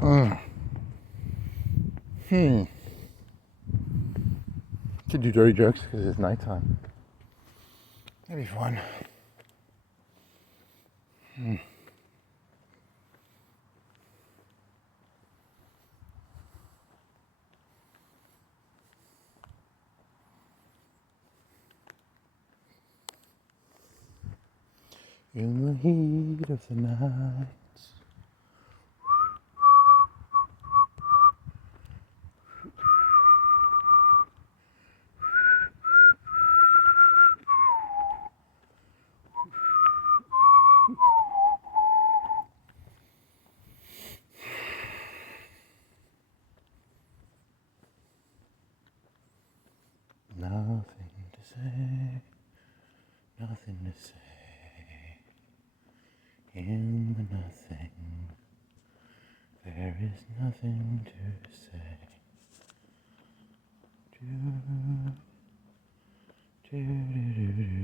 Mm. Could do dirty jokes because it's nighttime. That'd be fun. In the heat of the night. Nothing to say, nothing to say. In the nothing, there is nothing to say. Do, do, do, do, do.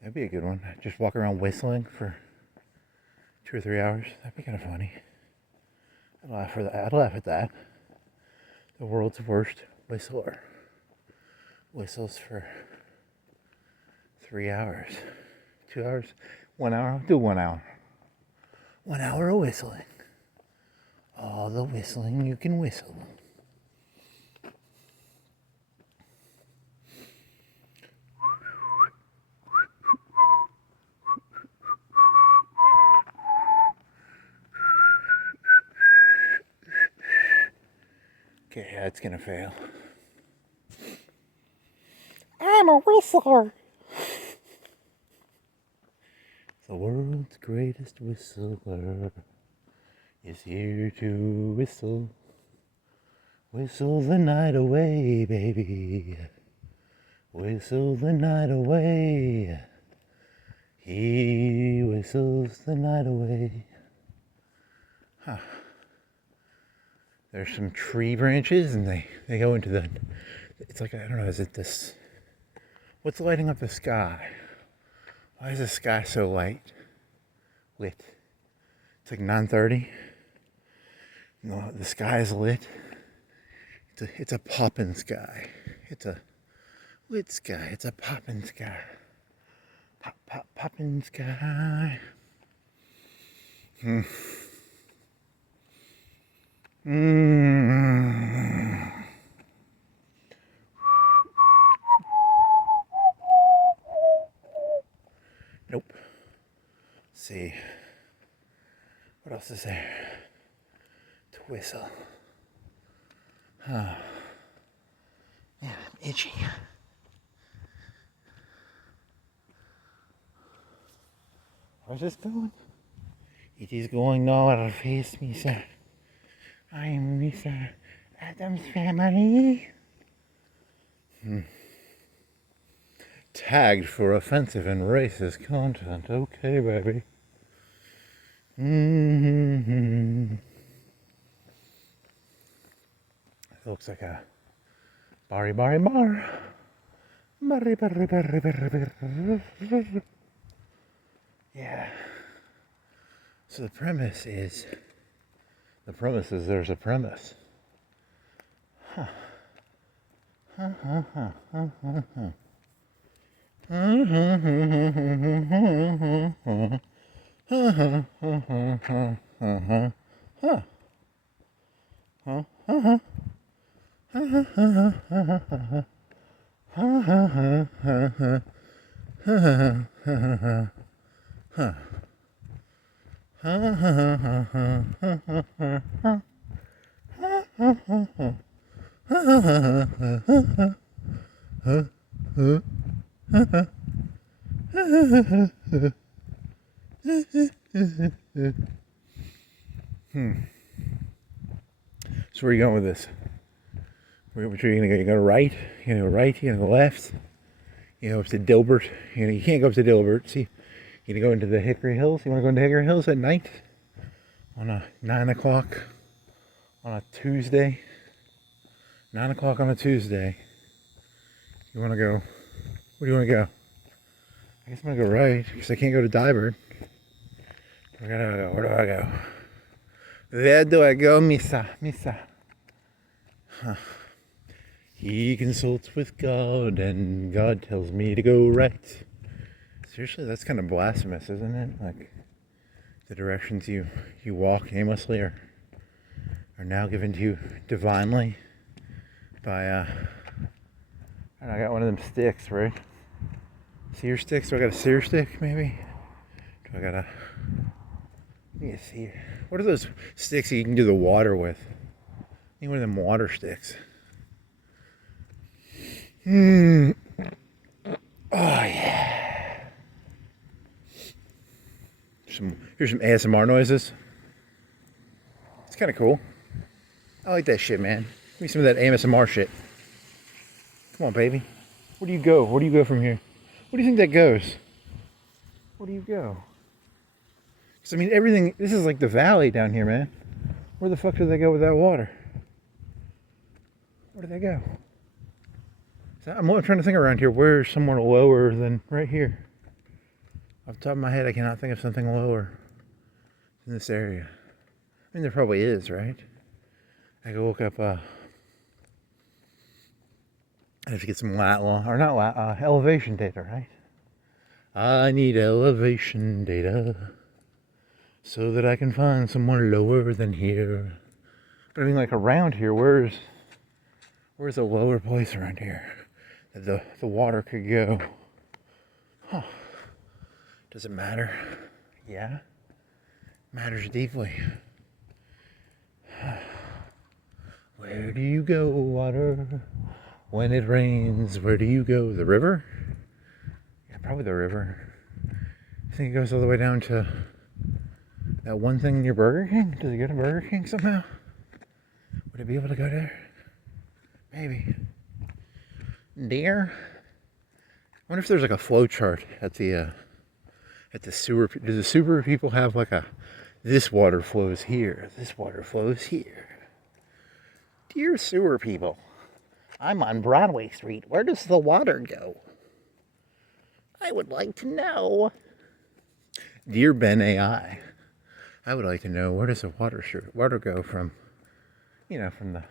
That'd be a good one. Just walk around whistling for 2 or 3 hours. That'd be kind of funny. I'd laugh for that. I'd laugh at that. The world's worst whistler. Whistles for 3 hours. 2 hours? 1 hour? I'll do 1 hour. 1 hour of whistling. All the whistling you can whistle. Okay, that's gonna fail. I'm a whistler. The world's greatest whistler is here to whistle. Whistle the night away, baby. Whistle the night away. He whistles the night away. Huh. There's some tree branches and they go into the, it's like, I don't know, is it this, what's lighting up the sky? Why is the sky so lit? It's like 9:30. No, the sky is lit. It's a poppin' sky. It's a lit sky. It's a poppin' sky. Poppin' sky. Nope. Let's see. What else is there to whistle? Yeah, I'm itchy. Where's this going? It is going northeast, Mr. I'm Mr. Adam's family. Tagged for offensive and racist content. Okay, baby. It looks like a bar. Yeah. So the premise is there's a premise. So where are you going with this? Which are you gonna go? You gonna right? You gonna go right? You gonna go left? You know, up to Dilbert. You know, you can't go up to Dilbert. See, you gonna go into the Hickory Hills? You wanna go into Hickory Hills at night? On a 9 o'clock on a Tuesday? 9 o'clock on a Tuesday. You wanna go? Where do you wanna go? I guess I'm gonna go right, because I can't go to Dibert. Where do I go? Where do I go? Where do I go, Misa? Huh. He consults with God, and God tells me to go right. Seriously, that's kind of blasphemous, isn't it? Like, the directions you walk aimlessly are now given to you divinely by, I don't know, I got one of them sticks, right? Seer sticks? Do I got a seer stick, maybe? Do I got a... Let me see. What are those sticks that you can do the water with? I need one of them water sticks. Oh, yeah. Here's some ASMR noises. It's kind of cool. I like that shit, man. Give me some of that ASMR shit. Come on, baby. Where do you go? Where do you go from here? Where do you think that goes? Where do you go? Because, I mean, everything... This is like the valley down here, man. Where the fuck do they go with that water? Where do they go? I'm trying to think around here. Where's somewhere lower than right here? Off the top of my head, I cannot think of something lower in this area. I mean, there probably is, right? I could look up, I have to get some elevation data, right? I need elevation data so that I can find someone lower than here. But I mean, like around here, where's a lower place around here that the water could go? Huh. Does it matter? Yeah. Matters deeply. Where do you go, water? When it rains, where do you go? The river? Yeah, probably the river. I think it goes all the way down to that one thing near Burger King. Does it go to Burger King somehow? Would it be able to go there? Maybe. Deer? I wonder if there's like a flow chart at the sewer. Do the sewer people have like this water flows here, this water flows here? Dear sewer people, I'm on Broadway Street. Where does the water go? I would like to know. Dear Ben AI, I would like to know, where does the water go from, from the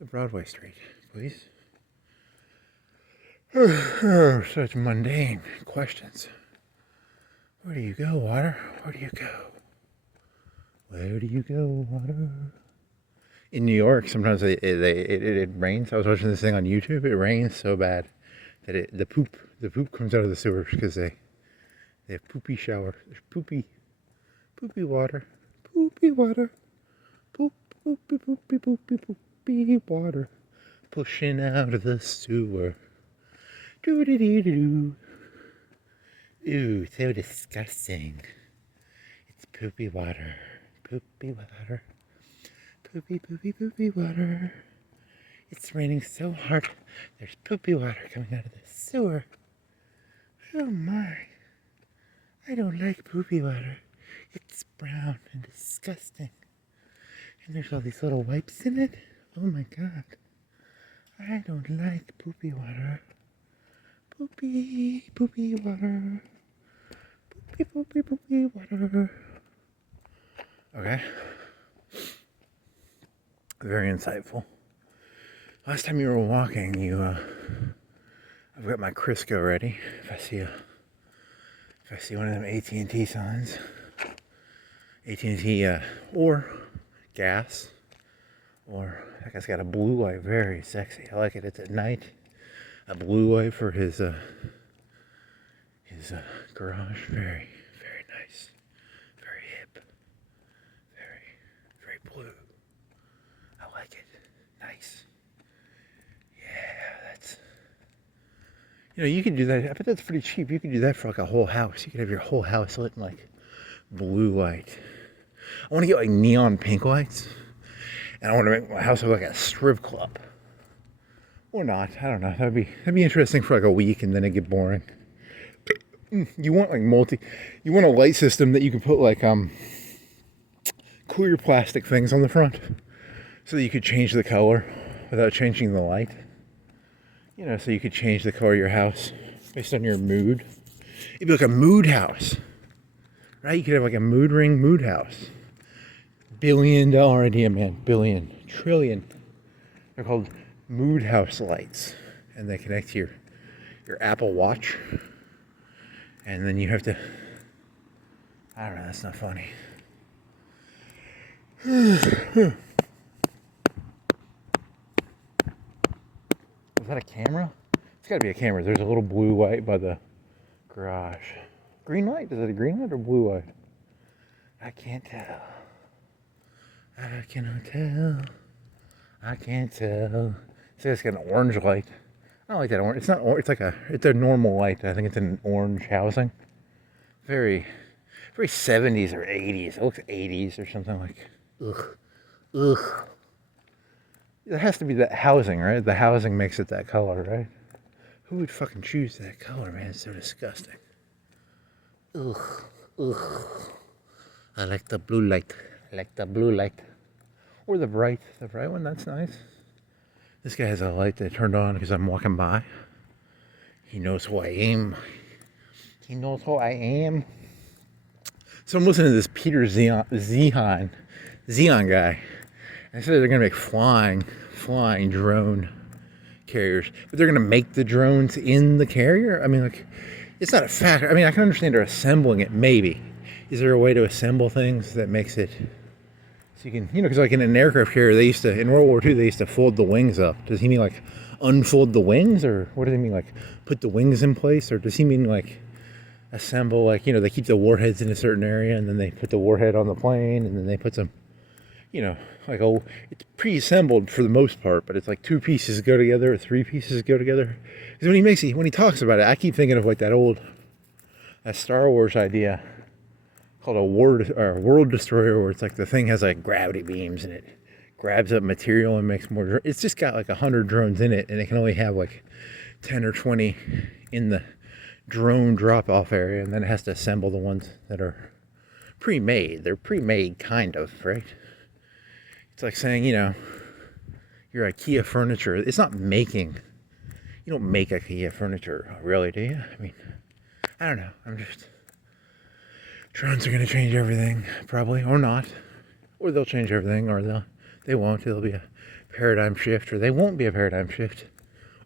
Broadway Street, please? Such mundane questions. Where do you go, water? Where do you go? Where do you go, water? In New York, sometimes it rains. I was watching this thing on YouTube. It rains so bad that the poop comes out of the sewers because they have poopy shower. There's poopy water, poopy water, poopy water, pushing out of the sewer. Doo-doo-doo-doo. Ooh, so disgusting. It's poopy water. Poopy water. Poopy water. It's raining so hard. There's poopy water coming out of the sewer. Oh my. I don't like poopy water. It's brown and disgusting. And there's all these little wipes in it. Oh my god. I don't like poopy water. Poopy water. Poopy water. Okay. Very insightful. Last time you were walking, I've got my Crisco ready. If I see one of them AT&T signs, AT&T or gas, or that guy's got a blue light, very sexy. I like it. It's at night. A blue light for his garage, very, very nice, very hip, very blue. I like it. Nice. Yeah, that's. You can do that. I bet that's pretty cheap. You can do that for like a whole house. You could have your whole house lit in like blue light. I want to get like neon pink lights, and I want to make my house look like a strip club. Or not. I don't know. That'd be interesting for like a week, and then it'd get boring. You want like you want a light system that you can put like clear plastic things on the front, so that you could change the color without changing the light. So you could change the color of your house based on your mood. It'd be like a mood house, right? You could have like a mood ring mood house. $1 billion idea, man. Billion, trillion. They're called mood house lights, and they connect to your Apple Watch, and then you have to. I don't know. That's not funny. Is that a camera? It's got to be a camera. There's a little blue light by the garage. Green light? Is it a green light or blue light? I can't tell. I cannot tell. I can't tell. See, it's got an orange light. I don't like that orange. It's not orange. It's a normal light. I think it's an orange housing. Very 70s or 80s. It looks 80s or something like. Ugh. It has to be that housing, right? The housing makes it that color, right? Who would fucking choose that color, man? It's so disgusting. Ugh. I like the blue light. Or the bright one, that's nice. This guy has a light that turned on because I'm walking by. He knows who I am. So I'm listening to this Peter Zehan guy. And they said they're going to make flying drone carriers. But they're going to make the drones in the carrier? I mean, like, it's not a fact. I mean, I can understand they're assembling it, maybe. Is there a way to assemble things that makes it... So you can, because like in an aircraft carrier, in World War II, they used to fold the wings up. Does he mean like unfold the wings? Or what does he mean, like put the wings in place? Or does he mean like assemble, like, they keep the warheads in a certain area and then they put the warhead on the plane and then they put some, like, it's pre-assembled for the most part, but it's like 2 pieces go together or 3 pieces go together. Because when he talks about it, I keep thinking of like that Star Wars idea called a world destroyer, where it's like the thing has like gravity beams and it grabs up material and makes more. It's just got like 100 drones in it, and it can only have like 10 or 20 in the drone drop-off area, and then it has to assemble the ones that are pre-made. They're pre-made, kind of, right? It's like saying, your IKEA furniture. It's not making. You don't make IKEA furniture, really, do you? I mean, I don't know. Drones are going to change everything, probably, or not. Or they'll change everything, or they won't. It'll be a paradigm shift, or they won't be a paradigm shift.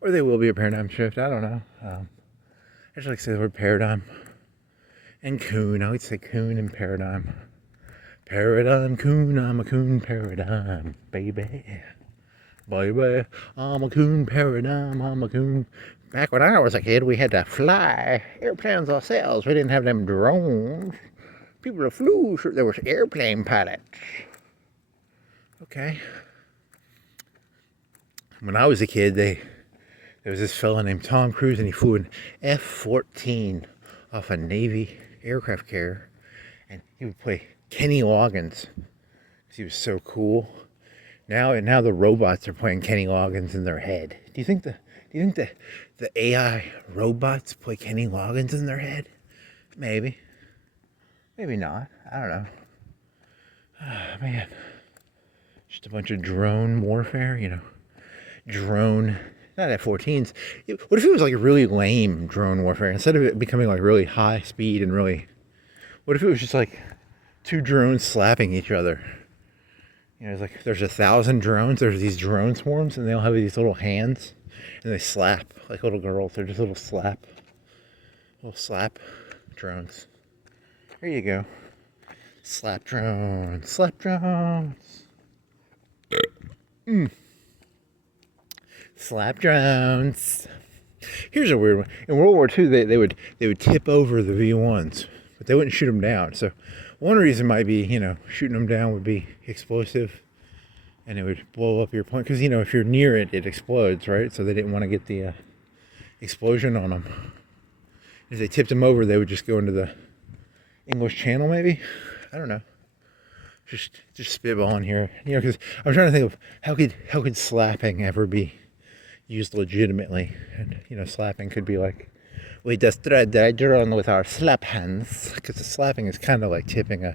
Or they will be a paradigm shift. I don't know. I just like to say the word paradigm. And coon. I would say coon and paradigm. Paradigm coon. I'm a coon paradigm, baby. Baby. I'm a coon paradigm. I'm a coon. Back when I was a kid, we had to fly airplanes ourselves. We didn't have them drones. People that flew, there was airplane pilots. Okay. When I was a kid, there was this fella named Tom Cruise, and he flew an F-14 off a Navy aircraft carrier, and he would play Kenny Loggins because he was so cool. Now the robots are playing Kenny Loggins in their head. Do you think the AI robots play Kenny Loggins in their head? Maybe. Maybe not. I don't know. Oh, man. Just a bunch of drone warfare, Drone, not F-14s. What if it was like a really lame drone warfare? Instead of it becoming like really high speed and really... What if it was just like 2 drones slapping each other? there's 1,000 drones. There's these drone swarms, and they all have these little hands, and they slap like little girls. They're just little slap drones. There you go. Slap drones. Slap drones. Slap drones. Here's a weird one. In World War II, they would tip over the V1s, but they wouldn't shoot them down. So one reason might be, shooting them down would be explosive, and it would blow up your plane. Because, if you're near it, it explodes, right? So they didn't want to get the explosion on them. If they tipped them over, they would just go into the English Channel, maybe. I don't know. Just spitballing here, because I'm trying to think of how could slapping ever be used legitimately, and slapping could be like, we destroyed the drone with our slap hands, because the slapping is kind of like tipping a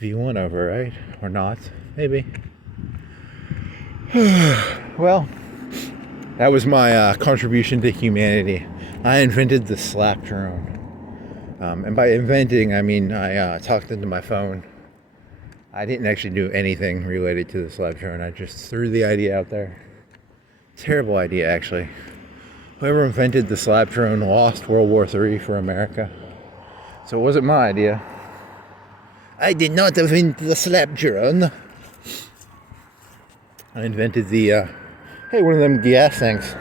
V1 over, right? Or not, maybe. Well, that was my contribution to humanity. I invented the slap drone. And by inventing, I mean I talked into my phone. I didn't actually do anything related to the slap drone. I just threw the idea out there. Terrible idea, actually. Whoever invented the slap drone lost World War III for America. So it wasn't my idea. I did not invent the slap drone. I invented the, hey, one of them gas things.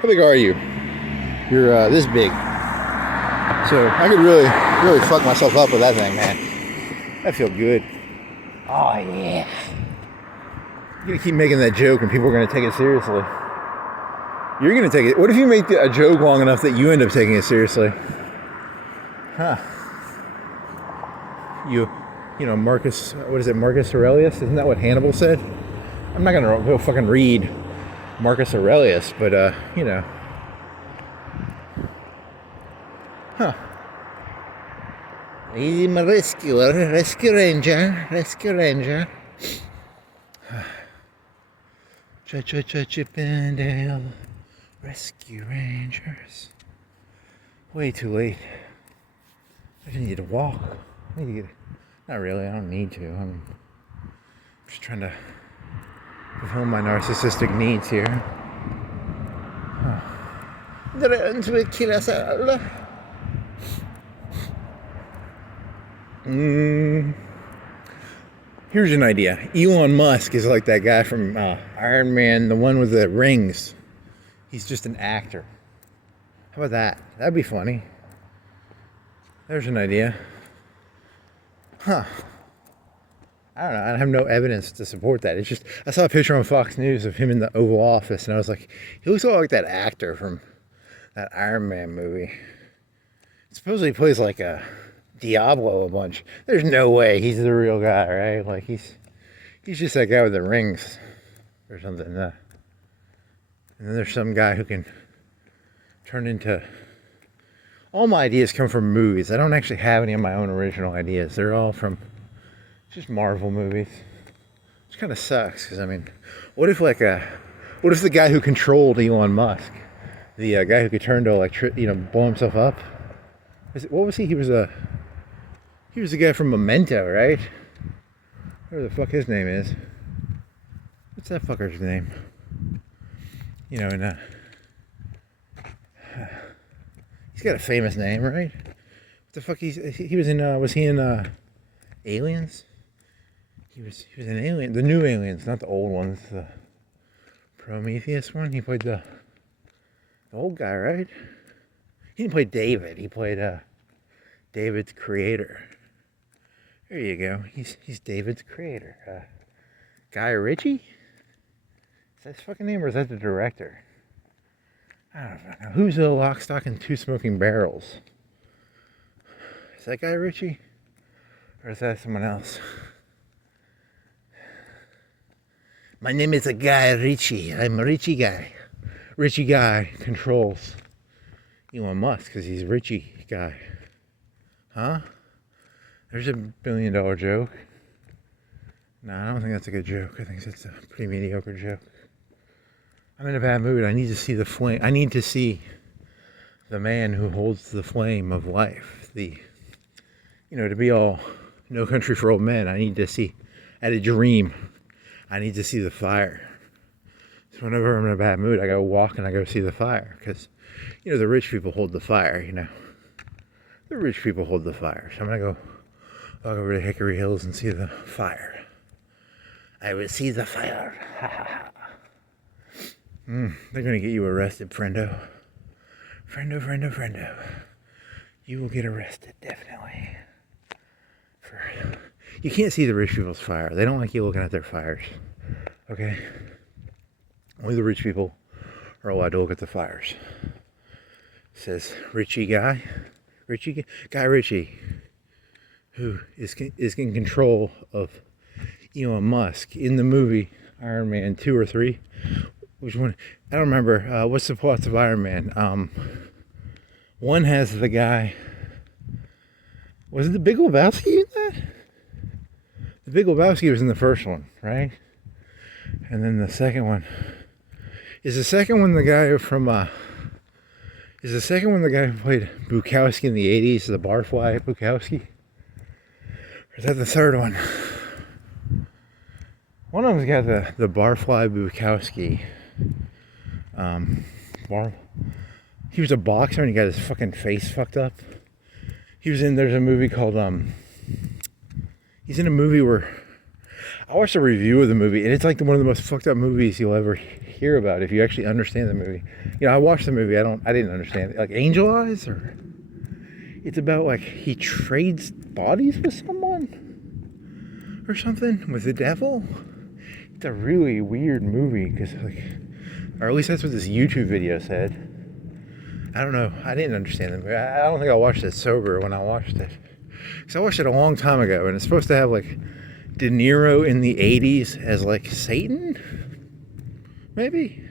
How big are you? You're this big. So I could really fuck myself up with that thing, man. I feel good. Oh, yeah. You're going to keep making that joke and people are going to take it seriously. You're going to take it. What if you make a joke long enough that you end up taking it seriously? Huh. You know, Marcus, what is it, Marcus Aurelius? Isn't that what Hannibal said? I'm not going to go fucking read Marcus Aurelius, but, Huh. I'm a rescuer, rescue ranger. Chippendale Rescue Rangers. Way too late. I just need to walk. Not really, I don't need to. I'm just trying to fulfill my narcissistic needs here. Drones will kill us all. Here's an idea. Elon Musk is like that guy from Iron Man, the one with the rings. He's just an actor. How about that? That'd be funny. There's an idea. Huh. I don't know. I have no evidence to support that. It's just, I saw a picture on Fox News of him in the Oval Office, and I was like, he looks a lot like that actor from that Iron Man movie. Supposedly he plays like a Diablo a bunch. There's no way he's the real guy, right? Like he's just that guy with the rings or something. And then there's some guy who can turn into... All my ideas come from movies. I don't actually have any of my own original ideas. They're all from just Marvel movies. Which kind of sucks, because I mean, what if the guy who controlled Elon Musk, the guy who could turn to blow himself up? What was he? He was the guy from Memento, right? Whatever the fuck his name is. What's that fucker's name? He's got a famous name, right? What the fuck? He was he in Aliens? He was an alien. The new Aliens, not the old ones. The Prometheus one. He played the old guy, right? He didn't play David. He played David's creator. There you go. He's David's creator. Guy Ritchie? Is that his fucking name, or is that the director? I don't know. Who's the Lock, Stock, and Two Smoking Barrels? Is that Guy Ritchie? Or is that someone else? My name is Guy Ritchie. I'm a Ritchie guy. Ritchie guy controls Elon Musk because he's Ritchie guy. Huh? There's $1 billion joke. No, I don't think that's a good joke. I think that's a pretty mediocre joke. I'm in a bad mood. I need to see the flame. I need to see the man who holds the flame of life. To be all No Country for Old Men. I need to see. I had a dream I need to see the fire. So whenever I'm in a bad mood, I go walk and I go see the fire. Because, the rich people hold the fire, The rich people hold the fire. So I'm going to go walk over to Hickory Hills and see the fire. I will see the fire. Ha ha ha. They're going to get you arrested, friendo. Friendo. You will get arrested, definitely. You can't see the rich people's fire. They don't like you looking at their fires. Okay? Only the rich people are allowed to look at the fires. It says Ritchie, who is in control of Elon Musk in the movie Iron Man 2 or 3. Which one? I don't remember. What's the plots of Iron Man? One has the guy. Was it the Big Lebowski in that? The Big Lebowski was in the first one, right? And then the second one. Is the second one the guy from Is the second one the guy who played Bukowski in the 80s, the barfly Bukowski? Or is that the third one? One of them's got the barfly Bukowski. He was a boxer and he got his fucking face fucked up. There's a movie called, he's in a movie where, I watched a review of the movie and it's like one of the most fucked up movies you'll ever hear about if you actually understand the movie. I watched the movie, I didn't understand it. Like Angel Eyes, or it's about like he trades bodies with someone or something, with the devil. It's a really weird movie because or at least that's what this YouTube video said. I don't know. I didn't understand the movie. I don't think I watched it sober when I watched it. Because I watched it a long time ago, and it's supposed to have like De Niro in the 80s as like Satan? Maybe?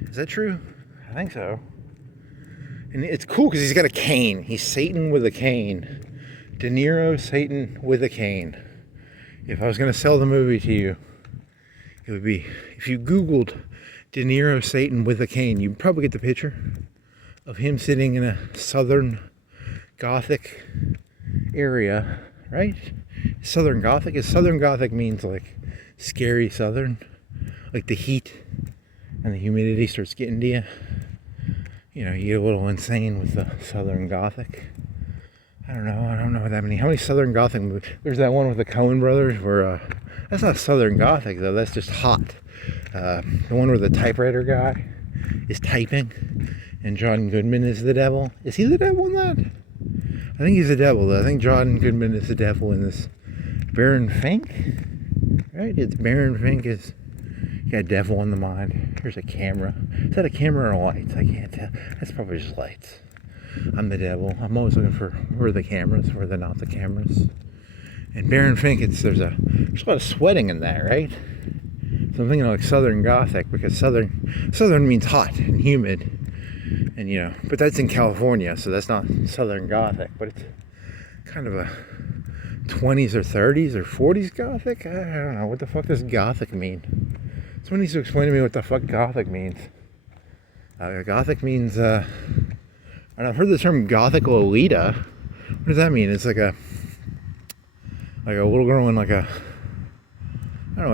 Is that true? I think so. And it's cool because he's got a cane. He's Satan with a cane. De Niro, Satan with a cane. If I was going to sell the movie to you, it would be, if you Googled De Niro, Satan with a cane, you'd probably get the picture of him sitting in a southern Gothic area, right? Southern Gothic? Southern Gothic means like scary southern. Like the heat and the humidity starts getting to you. You get a little insane with the Southern Gothic. I don't know what that means. How many Southern Gothic movies? There's that one with the Coen brothers where, that's not Southern Gothic though, that's just hot. The one where the typewriter guy is typing and John Goodman is the devil. Is he the devil in that? I think he's the devil though. I think John Goodman is the devil in this. Baron Fink? Right? It's Baron Fink is... You got a devil in the mind. Here's a camera. Is that a camera or lights? I can't tell. That's probably just lights. I'm the devil. I'm always looking for where are the cameras, where they're not the cameras. And Baron Fink, there's a lot of sweating in that, right? So I'm thinking like Southern Gothic, because Southern means hot and humid. And but that's in California, so that's not Southern Gothic, but it's kind of a 20s or 30s or 40s Gothic? I don't know. What the fuck does Gothic mean? Someone needs to explain to me what the fuck Gothic means. Gothic means, I've heard the term Gothic Lolita. What does that mean? It's like a little girl in like a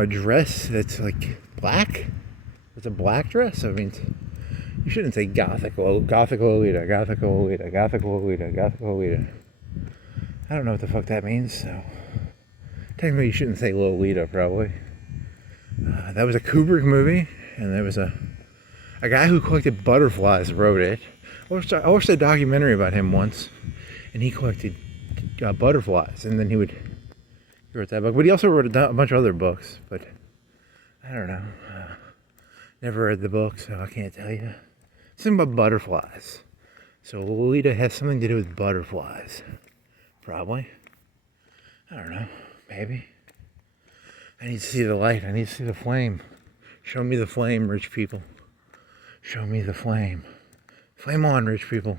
dress that's like black. It's a black dress. So it means, you shouldn't say Gothic Lolita, Gothic Lolita, Gothic Lolita. I don't know what the fuck that means, so technically you shouldn't say Lolita, probably. That was a Kubrick movie, and there was a guy who collected butterflies wrote it. I watched a documentary about him once, and he collected butterflies, and then he wrote that book. But he also wrote a bunch of other books, but I don't know. Never read the book, so I can't tell you. Something about butterflies. So Lolita has something to do with butterflies. Probably. I don't know. Maybe. I need to see the light. I need to see the flame. Show me the flame, rich people. Show me the flame. Flame on, rich people.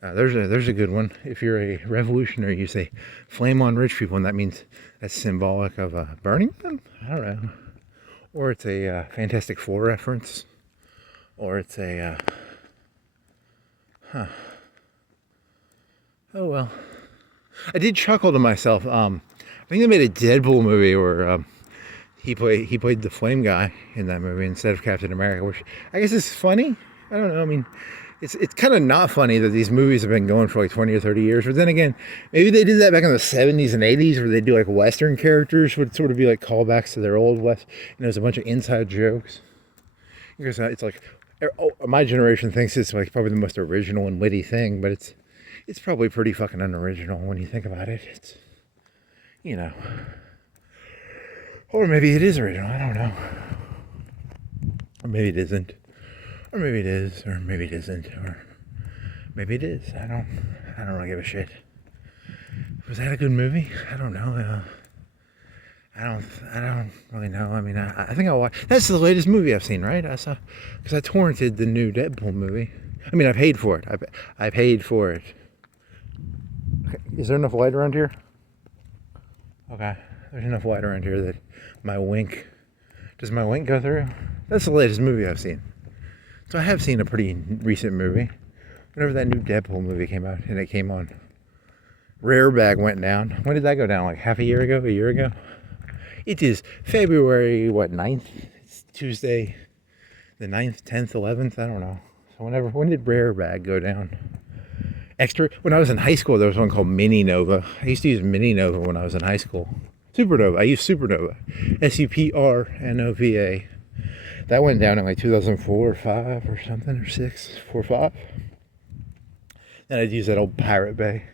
There's a good one. If you're a revolutionary, you say flame on, rich people, and that means that's symbolic of burning them? I don't know. Or it's a Fantastic Four reference. Or it's a... Oh well. I did chuckle to myself. I think they made a Deadpool movie where he played the flame guy in that movie instead of Captain America, which I guess is funny. I don't know. I mean, it's kind of not funny that these movies have been going for like 20 or 30 years. But then again, maybe they did that back in the 70s and 80s where they do like Western characters would sort of be like callbacks to their old West. And there's a bunch of inside jokes. Because it's like, my generation thinks it's like probably the most original and witty thing, but it's probably pretty fucking unoriginal when you think about it. It's, you know, or maybe it is original. I don't know. Or maybe it isn't. Or maybe it is. Or maybe it isn't. Or maybe it is. I don't really give a shit. Was that a good movie? I don't know. I don't really know. I mean, I think I'll watch. That's the latest movie I've seen, right? Because I torrented the new Deadpool movie. I mean, I paid for it. I paid for it. Okay. Is there enough light around here? Okay. There's enough light around here that does my wink go through? That's the latest movie I've seen. So I have seen a pretty recent movie. Whenever that new Deadpool movie came out, and it came on. Rare Bag went down. When did that go down? Like half a year ago? A year ago? It is February, 9th? It's Tuesday, the 9th, 10th, 11th? I don't know. So when did Rare Bag go down? When I was in high school, there was one called Mini Nova. I used to use Mini Nova when I was in high school. Supernova. I used Supernova. Supernova. That went down in like 2004 or 5 or something, or 6, 4, 5. Then I'd use that old Pirate Bay.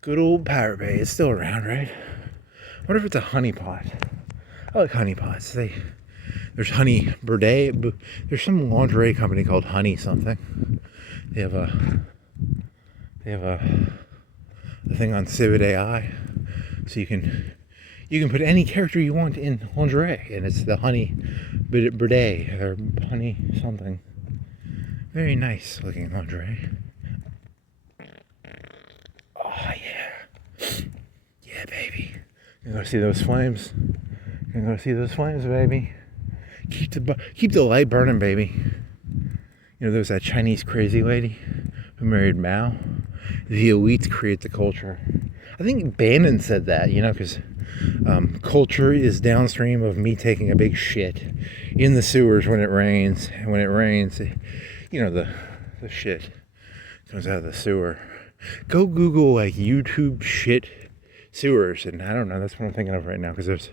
Good old Pirate Bay. It's still around, right? I wonder if it's a honey pot. I like honey pots. There's Honey Birdie. There's some lingerie company called Honey something. They have a thing on Civid AI, so you can put any character you want in lingerie, and it's the Honey Birdie or Honey something. Very nice looking lingerie. Oh yeah, yeah, baby. You gonna see those flames? You gonna see those flames, baby? Keep the light burning, baby. You know, there was that Chinese crazy lady who married Mao. The elites create the culture. I think Bannon said that, you know, because culture is downstream of me taking a big shit in the sewers when it rains. And when it rains, you know, the shit comes out of the sewer. Go Google, like, YouTube shit sewers, and I don't know, that's what I'm thinking of right now, because it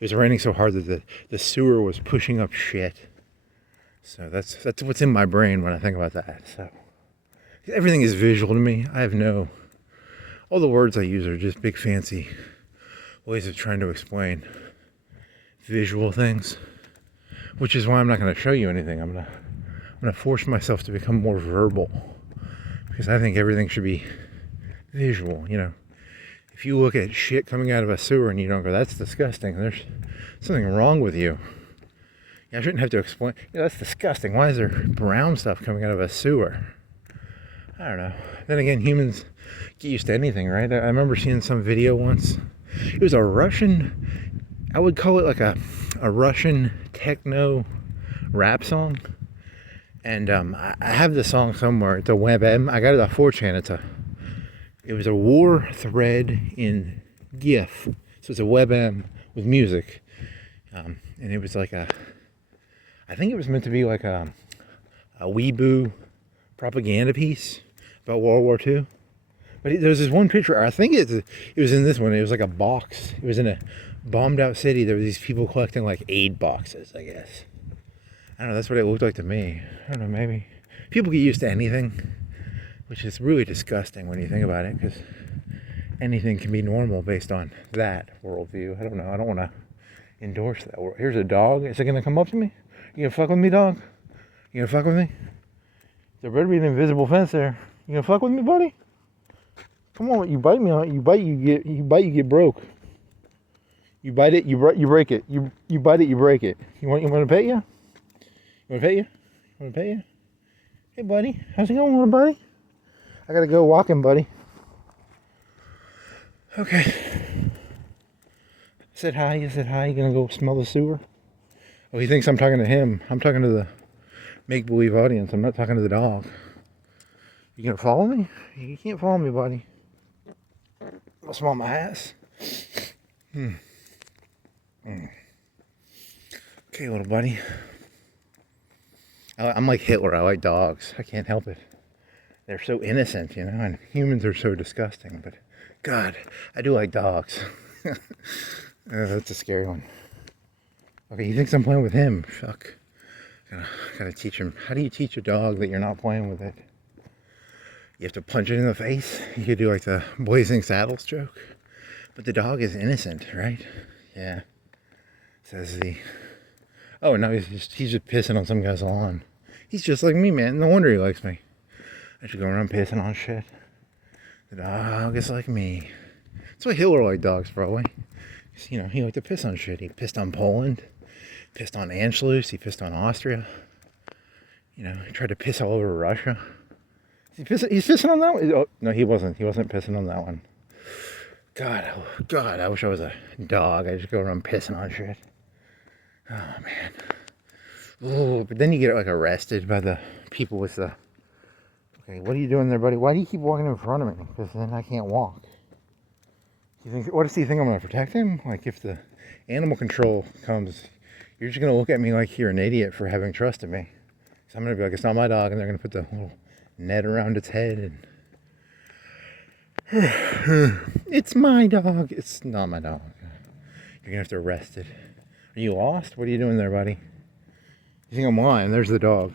was raining so hard that the sewer was pushing up shit. So that's what's in my brain when I think about that. So everything is visual to me. All the words I use are just big fancy ways of trying to explain visual things, which is why I'm not going to show you anything. I'm going to force myself to become more verbal, because I think everything should be visual. You know, if you look at shit coming out of a sewer and you don't go, that's disgusting, there's something wrong with you. I shouldn't have to explain, that's disgusting. Why is there brown stuff coming out of a sewer? I don't know. Then again, humans get used to anything, right? I remember seeing some video once. It was a Russian, I would call it like a Russian techno rap song. And I have the song somewhere. It's a WebM. I got it off 4chan. It was a war thread in GIF. So it's a WebM with music. And it was like I think it was meant to be like a weeboo propaganda piece about World War II. But there was this one picture, I think it was in this one. It was like a box. It was in a bombed out city. There were these people collecting like aid boxes, I guess. I don't know, that's what it looked like to me. I don't know, maybe. People get used to anything, which is really disgusting when you think about it, because anything can be normal based on that worldview. I don't know, I don't want to endorse that. Here's a dog. Is it going to come up to me? You going to fuck with me, dog? You going to fuck with me? There better be an invisible fence there. You going to fuck with me, buddy? Come on, you bite me, you get broke. You bite it, you break it. You bite it, you break it. You want to pet you? You want to pet you? Want to pet you? Hey, buddy. How's it going, little buddy? I got to go walking, buddy. Okay. I said hi. You said hi. You going to go smell the sewer? Oh, he thinks I'm talking to him. I'm talking to the make-believe audience. I'm not talking to the dog. You going to follow me? You can't follow me, buddy. I'll smell my ass. Okay, little buddy. I'm like Hitler. I like dogs. I can't help it. They're so innocent, you know, and humans are so disgusting. But God, I do like dogs. That's a scary one. Okay, he thinks I'm playing with him. Fuck. Gotta teach him. How do you teach a dog that you're not playing with it? You have to punch it in the face. You could do like the Blazing Saddles joke. But the dog is innocent, right? Yeah. Says the... Oh, no, he's just pissing on some guy's lawn. He's just like me, man. No wonder he likes me. I should go around pissing on shit. The dog is like me. That's why Hitler liked dogs, probably. You know, he liked to piss on shit. He pissed on Poland, pissed on Anschluss, he pissed on Austria. You know, he tried to piss all over Russia. He's pissing on that one? Oh, no, he wasn't. He wasn't pissing on that one. God, I wish I was a dog. I just go around pissing on shit. Oh, man. Oh, but then you get, like, arrested by the people with the... Okay, what are you doing there, buddy? Why do you keep walking in front of me? Because then I can't walk. What does he think I'm going to protect him? Like, if the animal control comes, you're just going to look at me like you're an idiot for having trusted me. So I'm going to be like, it's not my dog, and they're going to put the little net around its head, and... It's my dog. It's not my dog. You're going to have to arrest it. Are you lost? What are you doing there, buddy? You think I'm lying? There's the dog.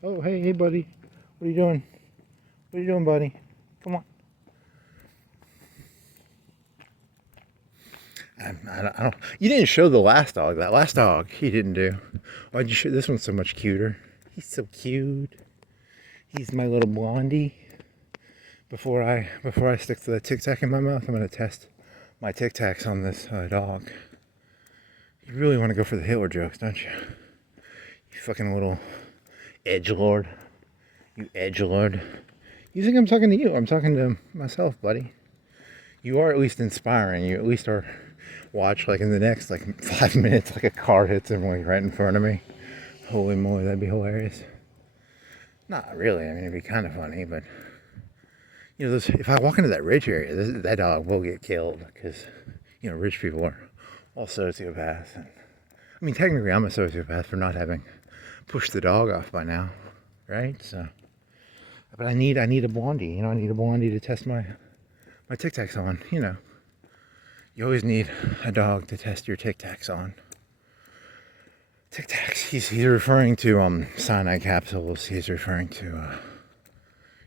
Oh, hey, buddy. What are you doing? What are you doing, buddy? Come on. I don't. You didn't show the last dog. That last dog, he didn't do. Why'd you show? This one's so much cuter. He's so cute. He's my little blondie. Before I stick the Tic Tac in my mouth, I'm gonna test my Tic Tacs on this dog. You really want to go for the Hitler jokes, don't you? You fucking little edgelord. You edgelord. You think I'm talking to you? I'm talking to myself, buddy. You are at least inspiring. You at least are. Watch, like, in the next, like, 5 minutes, like, a car hits him, like, right in front of me. Holy moly, that'd be hilarious. Not really. I mean, it'd be kind of funny, but... You know, if I walk into that rich area, that dog will get killed, because, you know, rich people are all sociopaths. And, I mean, technically, I'm a sociopath for not having pushed the dog off by now, right? So, but I need a blondie. You know, I need a blondie to test my Tic Tacs on. You know, you always need a dog to test your Tic Tacs on. Tic Tacs. He's referring to cyanide capsules. He's referring to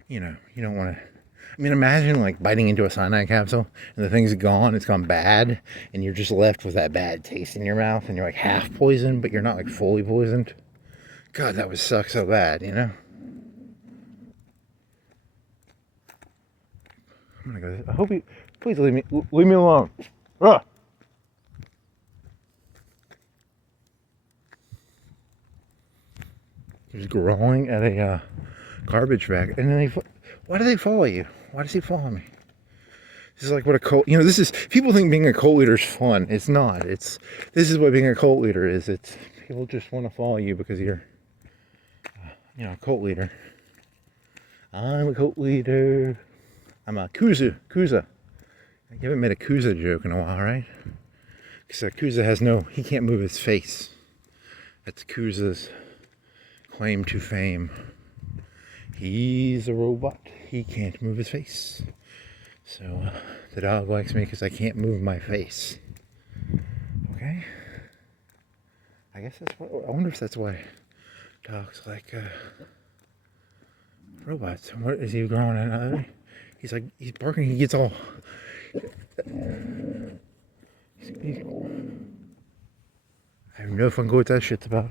you know, you don't want to. I mean, imagine, like, biting into a cyanide capsule and the thing's gone, it's gone bad, and you're just left with that bad taste in your mouth, and you're, like, half poisoned, but you're not, like, fully poisoned. God, that would suck so bad, you know? I'm gonna go... I hope you... Please leave me alone. Ah! He's growling at a garbage bag, and then why do they follow you? Why does he follow me? This is like what a cult... You know, this is... People think being a cult leader is fun. It's not. This is what being a cult leader is. It's... People just want to follow you because you're... you know, a cult leader. I'm a cult leader. I'm a Kuza. You haven't made a Kuza joke in a while, right? Because Kuza has no... He can't move his face. That's Kuza's claim to fame. He's a robot. He can't move his face. So, the dog likes me because I can't move my face. Okay? I guess that's what... I wonder if that's why dogs like robots. What is he growing another? He's like... He's barking. He gets all... I have no fucking clue what that shit's about.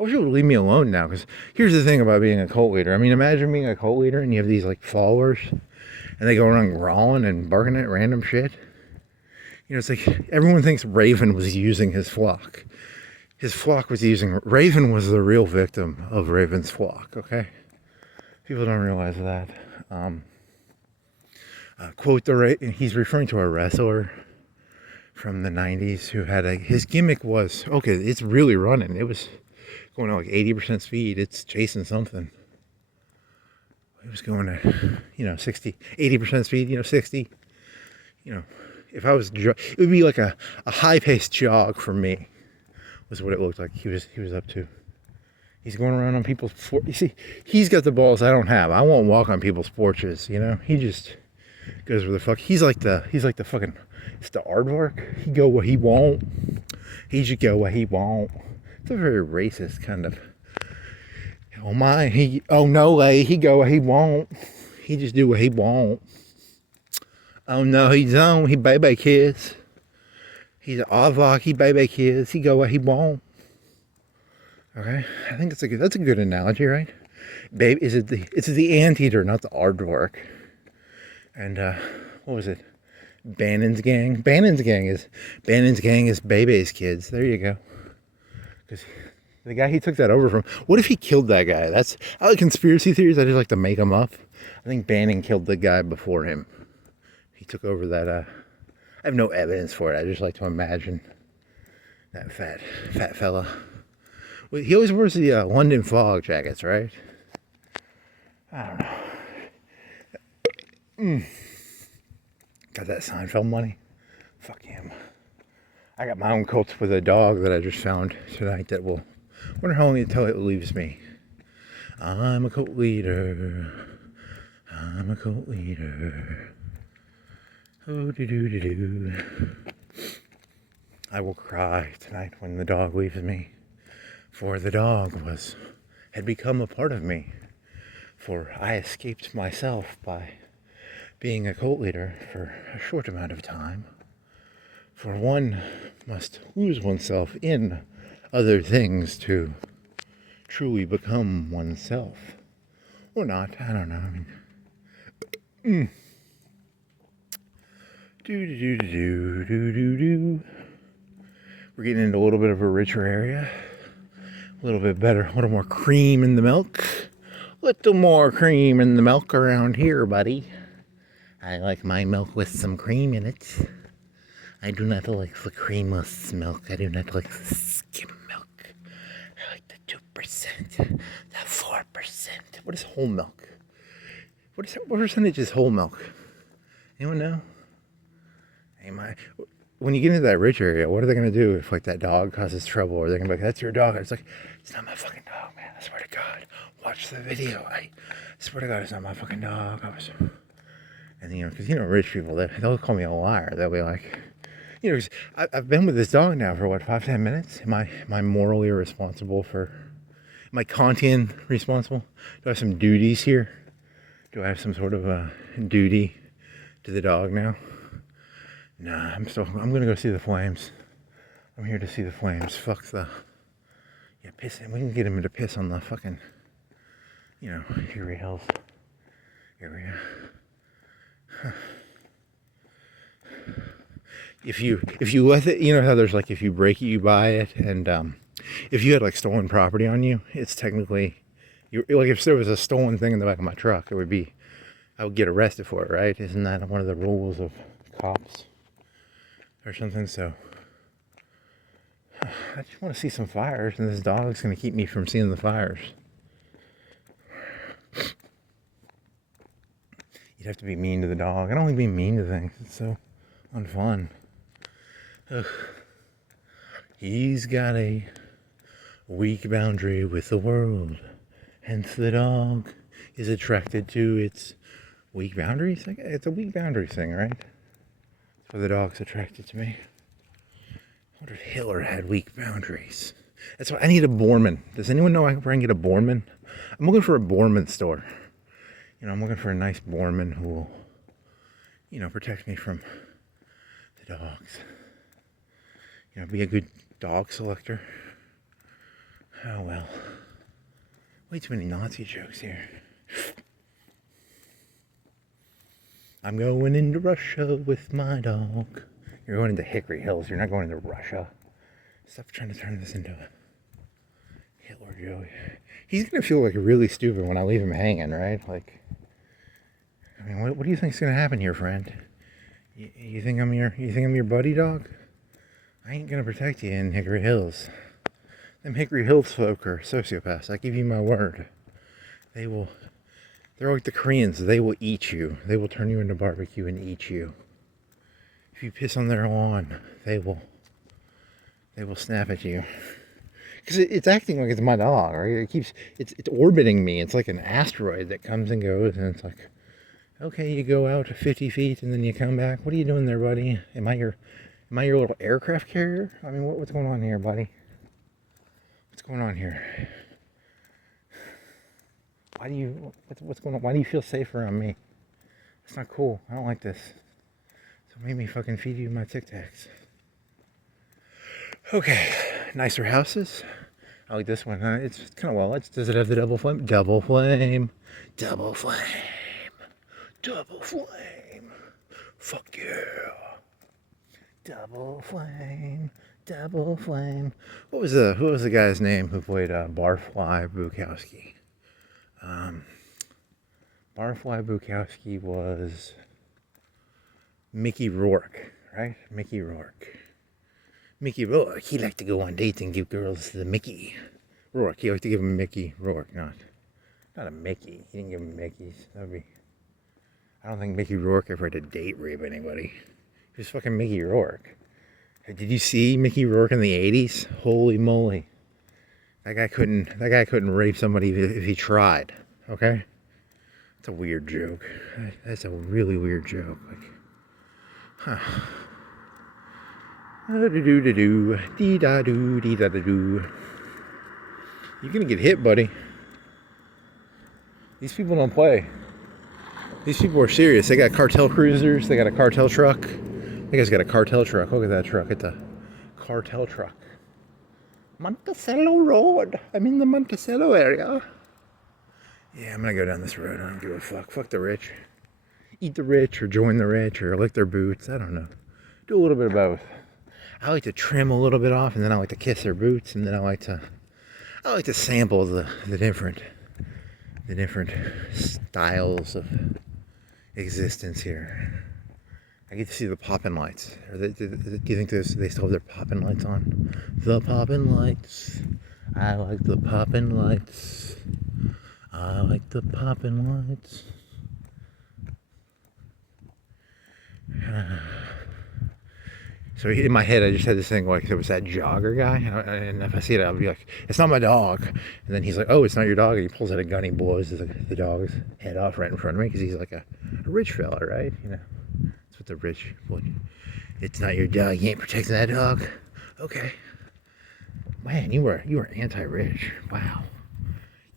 I wish you would leave me alone now, because here's the thing about being a cult leader. I mean, imagine being a cult leader and you have these, like, followers, and they go around growling and barking at random shit. You know, it's like, everyone thinks Raven was using his flock. His flock was using... Raven was the real victim of Raven's flock, okay? People don't realize that. He's referring to a wrestler from the 90s who had his gimmick was, okay, it's really running. It was... going at like 80% speed, it's chasing something. It was going at, 80% speed, 60. If I was, it would be like a high-paced jog for me. was what it looked like he was up to. He's going around on people's you see, he's got the balls I don't have. I won't walk on people's porches, you know. He just goes where the fuck. He's like the fucking, it's the aardvark. He go where he won't. He just go where he won't. It's a very racist kind of. Oh my, oh no way, he go where he won't. He just do what he won't. Oh no, he don't. He baby kids. He's an aardvark. He baby kids. He go where he won't. Okay, I think that's a good analogy, right? Babe, it's the anteater, not the aardvark. And what was it? Bannon's gang. Bannon's gang is Bebe's kids. There you go. Because the guy he took that over from. What if he killed that guy? I like conspiracy theories. I just like to make them up. I think Bannon killed the guy before him. He took over that. I have no evidence for it. I just like to imagine that fat fella. Well, he always wears the London fog jackets, right? I don't know. Got that Seinfeld money? Fuck him. I got my own cult with a dog that I just found tonight that will... wonder how long until it leaves me. I'm a cult leader. I'm a cult leader. Oh, do. I will cry tonight when the dog leaves me. For the dog had become a part of me. For I escaped myself by being a cult leader for a short amount of time. For one must lose oneself in other things to truly become oneself. Or not, I don't know. I mean, do. We're getting into a little bit of a richer area. A little bit better, a little more cream in the milk. A little more cream in the milk around here, buddy. I like my milk with some cream in it. I do not like the creamless milk. I do not like the skim milk. I like the 2%, the 4%. What is whole milk? What percentage is whole milk? Anyone know? When you get into that rich area, what are they going to do if, like, that dog causes trouble? Are they going to be like, that's your dog? It's like, it's not my fucking dog, man. I swear to God. Watch the video. I swear to God, it's not my fucking dog. And, you know, because, you know, rich people, they'll call me a liar. They'll be like, you know, I've been with this dog now for, 5-10 minutes? Am I morally responsible for, am I Kantian responsible? Do I have some duties here? Do I have some sort of a duty to the dog now? Nah, I'm gonna go see the flames. I'm here to see the flames. Fuck piss. We can get him to piss on the fucking, you know, Hickory Hills area. If you let it, you know how there's like, if you break it, you buy it, and if you had like stolen property on you, it's technically, like if there was a stolen thing in the back of my truck, I would get arrested for it, right? Isn't that one of the rules of cops? Or something, so I just want to see some fires, and this dog's going to keep me from seeing the fires. You'd have to be mean to the dog. I don't like being mean to things. It's so unfun. Ugh. He's got a weak boundary with the world, hence the dog is attracted to its weak boundaries. It's a weak boundary thing, right? So the dog's attracted to me. I wonder if Hitler had weak boundaries. That's why I need a Borman. Does anyone know where I can get a Borman? I'm looking for a Borman store. You know, I'm looking for a nice Borman who will, you know, protect me from the dogs. You know, be a good dog selector. Oh well. Way too many Nazi jokes here. I'm going into Russia with my dog. You're going into Hickory Hills. You're not going into Russia. Stop trying to turn this into a Hitler joke. He's going to feel like really stupid when I leave him hanging, right? Like, I mean, what do you think's going to happen here, friend? You think I'm your buddy dog? I ain't going to protect you in Hickory Hills. Them Hickory Hills folk are sociopaths. I give you my word. They're like the Koreans. They will eat you. They will turn you into barbecue and eat you. If you piss on their lawn, they will snap at you. Because it's acting like it's my dog, right? It's orbiting me. It's like an asteroid that comes and goes, and it's like, okay, you go out to 50 feet and then you come back. What are you doing there, buddy? Am I your little aircraft carrier? I mean, what's going on here, buddy? What's going on here? What's going on? Why do you feel safe around me? It's not cool. I don't like this. So make me fucking feed you my Tic Tacs. Okay, nicer houses. I like this one. It's kind of well. Does it have the double flame? Double flame. Double flame. Double flame. Fuck yeah. Double flame. Double flame. What was the guy's name who played Barfly Bukowski? Barfly Bukowski was Mickey Rourke, right? Mickey Rourke. Mickey Rourke, he liked to go on dates and give girls the Mickey. Rourke, he liked to give him Mickey Rourke, not a Mickey. He didn't give him Mickeys. I don't think Mickey Rourke ever had to date rape anybody. He was fucking Mickey Rourke. Did you see Mickey Rourke in the 80s? Holy moly. That guy couldn't rape somebody if he tried, okay? It's a weird joke. That's a really weird joke. Like, huh. Do-do-do-do-do, dee-da-do, dee-da-da-do. You're gonna get hit, buddy. These people don't play. These people are serious. They got cartel cruisers. They got a cartel truck. That guy's got a cartel truck. Look at that truck. It's a cartel truck. Monticello Road. I'm in the Monticello area. Yeah, I'm gonna go down this road. I don't give a fuck. Fuck the rich. Eat the rich or join the rich or lick their boots. I don't know. Do a little bit of both. I like to trim a little bit off, and then I like to kiss their boots, and then I like to sample the different styles of existence here. I get to see the poppin' lights. Do you think they still have their poppin' lights on? The poppin' lights. I like the poppin' lights. I like the poppin' lights. So in my head, I just had this thing like there was that jogger guy, and if I see it, I'll be like, "It's not my dog." And then he's like, "Oh, it's not your dog," and he pulls out a gun, he blows the dog's head off right in front of me because he's like a rich fella, right? You know, that's what the rich. Well, it's not your dog. You ain't protecting that dog. Okay, man, you were anti-rich. Wow,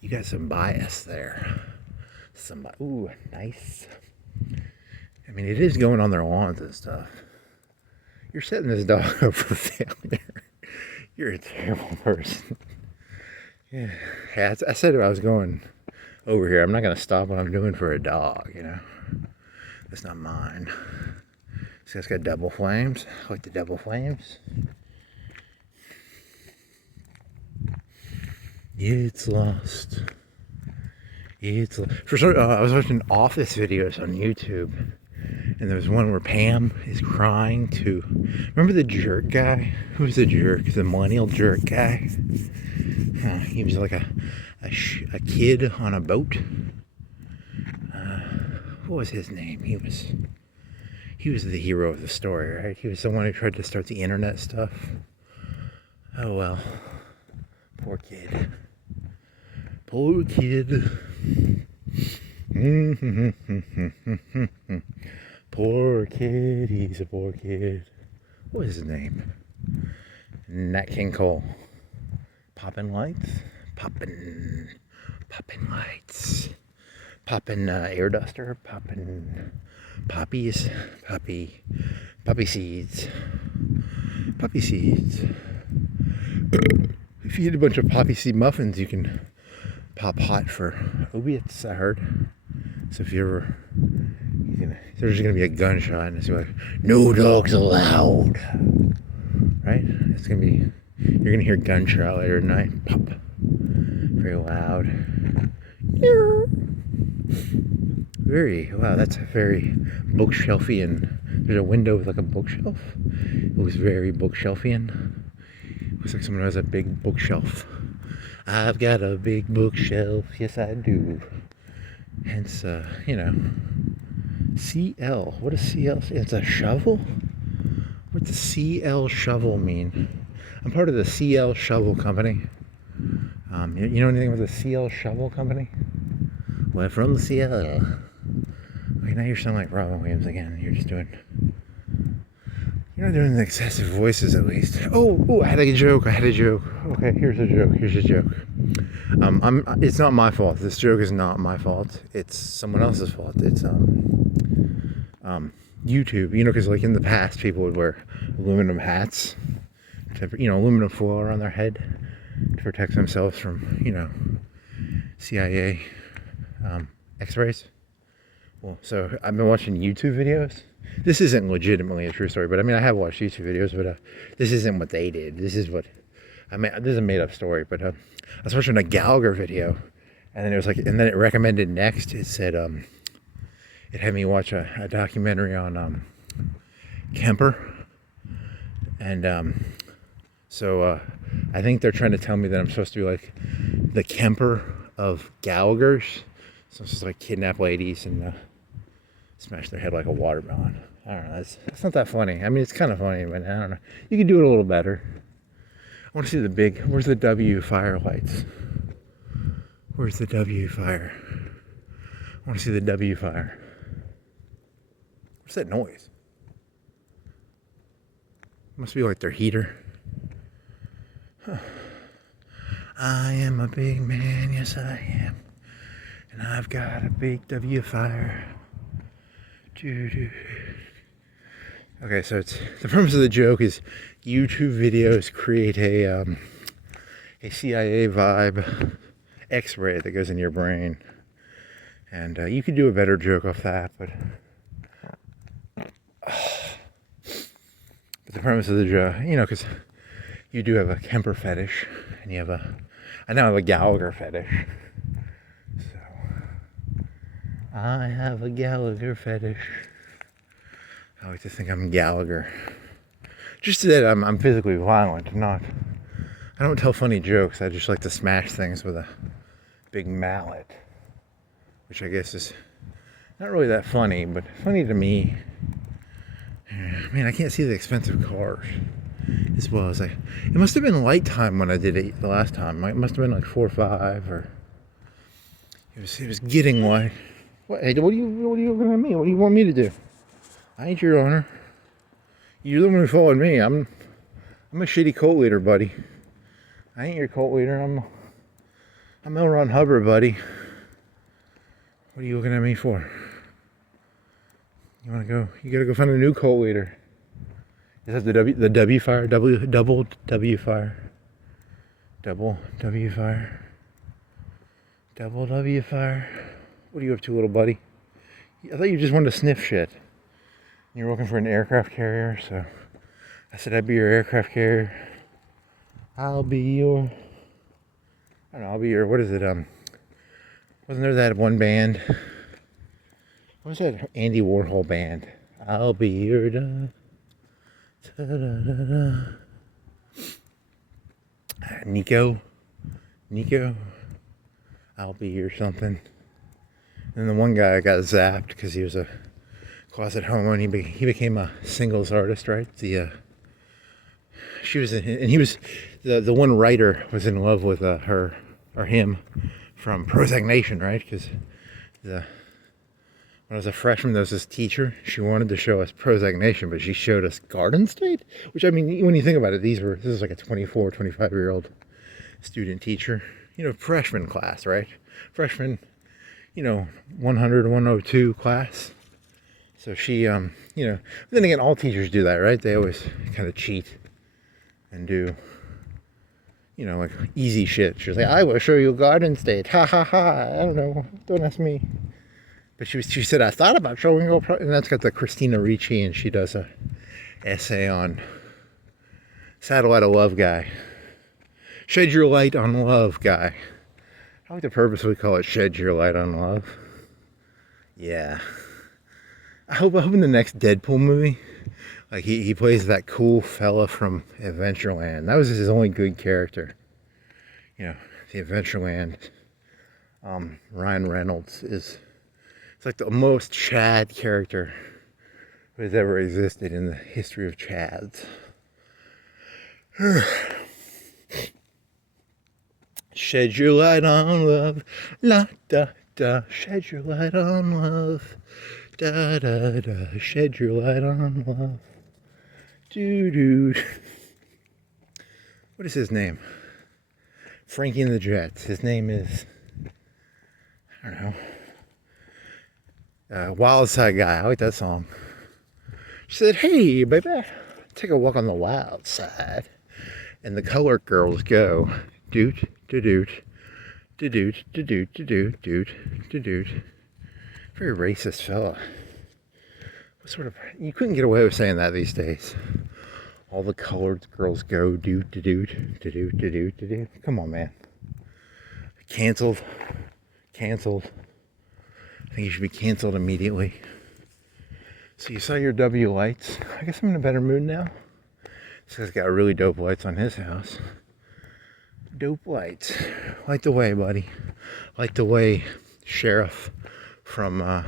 you got some bias there. Ooh, nice. I mean, it is going on their lawns and stuff. You're setting this dog up for failure. You're a terrible person. Yeah, I said I was going over here. I'm not going to stop what I'm doing for a dog, you know. That's not mine. This guy's got double flames. I like the double flames. It's lost. I was watching Office videos on YouTube. And there was one where Pam is crying to... Remember the jerk guy? Who's the jerk? The millennial jerk guy? He was like a kid on a boat. What was his name? He was the hero of the story, right? He was the one who tried to start the internet stuff. Oh well. Poor kid. Poor kid. Poor kid, he's a poor kid. What is his name? Nat King Cole. Poppin' lights? Poppin' lights. Poppin' air duster. Poppin' poppies. Poppy seeds. Poppy seeds. If you eat a bunch of poppy seed muffins, you can pop hot for opiates, I heard. So if you ever... There's going to be a gunshot, and it's like, no dogs allowed. Right? It's going to be... You're going to hear gunshot later tonight. Pop. Very loud. Wow, that's a very bookshelfian. There's a window with like a bookshelf. It was very bookshelfian. It looks like someone has a big bookshelf. I've got a big bookshelf. Yes, I do. Hence, you know... CL. What does CL say? It's a shovel? What does CL shovel mean? I'm part of the CL shovel company. You know anything about the CL Shovel Company? We're from CL. Okay, now you're sounding like Robin Williams again. You're not doing the excessive voices at least. Oh, I had a joke. Okay, here's a joke. It's not my fault. This joke is not my fault. It's someone else's fault. It's YouTube. You know, because like in the past, people would wear aluminum hats, aluminum foil around their head to protect themselves from, CIA X-rays. Well, so I've been watching YouTube videos. This isn't legitimately a true story, but I have watched YouTube videos, but this isn't what they did. This is a made-up story, but I was watching a Gallagher video, and then it recommended next. It said, it had me watch a documentary on Kemper, and so I think they're trying to tell me that I'm supposed to be like the Kemper of Gallagher's. So I'm supposed to like kidnap ladies and smash their head like a watermelon. I don't know. That's not that funny. It's kind of funny, but I don't know. You could do it a little better. I want to see where's the W fire lights? Where's the W fire? I want to see the W fire. What's that noise? Must be like their heater. Huh. I am a big man, yes I am. And I've got a big W fire. Okay, so the premise of the joke is YouTube videos create a CIA vibe X-ray that goes in your brain, and you could do a better joke off that, but the premise of the joke, because you do have a Kemper fetish, and I now have a Gallagher fetish. So I have a Gallagher fetish. I like to think I'm Gallagher. Just that I'm physically violent, I don't tell funny jokes. I just like to smash things with a big mallet, which I guess is not really that funny, but funny to me. I can't see the expensive cars as well as it must have been light time when I did it the last time. It must have been like 4 or 5, or it was getting light. What? Hey, what are you looking at me? What do you want me to do? I ain't your owner. You're the one who followed me. I'm a shitty cult leader, buddy. I ain't your cult leader. I'm L. Ron Hubbard, buddy. What are you looking at me for? You wanna go? You gotta go find a new cult leader. Is that the W fire? Double W fire. Double W fire. Double W fire. What are you up to, little buddy? I thought you just wanted to sniff shit. You're looking for an aircraft carrier, so I said I'd be your aircraft carrier. I'll be your, what is it, wasn't there that one band? What was that Andy Warhol band? I'll be your Nico, I'll be your something. And the one guy got zapped because he was a closet homo, and he became a singles artist, right? The one writer was in love with her or him from Prozac Nation, right? Because when I was a freshman, there was this teacher. She wanted to show us Prozac Nation, but she showed us Garden State, which when you think about it, this is like a 24, 25-year-old student teacher, freshman class, right? Freshman, 100, 102 class. So she, then again, all teachers do that, right? They always kind of cheat and do, like easy shit. She was like, I will show you Garden State. Ha ha ha. I don't know. Don't ask me. But she said, I thought about showing you, and that's got the Christina Ritchie, and she does a essay on Satellite of Love guy. Shed your light on love guy. I like to purposely call it Shed Your Light on Love. Yeah. I hope in the next Deadpool movie, like he plays that cool fella from Adventureland. That was his only good character. The Adventureland. Ryan Reynolds it's like the most Chad character who has ever existed in the history of Chads. Shed your light on love. La da da. Shed your light on love. Da da da. Shed your light on love. Doo doo. What is his name? Frankie and the Jets. His name is, I don't know. Wild Side Guy. I like that song. She said, "Hey, baby, take a walk on the wild side." And the colored girls go, doot, doot, doot, doot, doot, doot, doot, doot. Very racist fella. What sort of, you couldn't get away with saying that these days. All the colored girls go, doot, doot, doot, doot, doot, doot. Come on, man. Canceled. I think you should be canceled immediately. So you saw your W lights. I guess I'm in a better mood now. This guy's got really dope lights on his house. Dope lights. Light the way, buddy. Light the way, Sheriff from No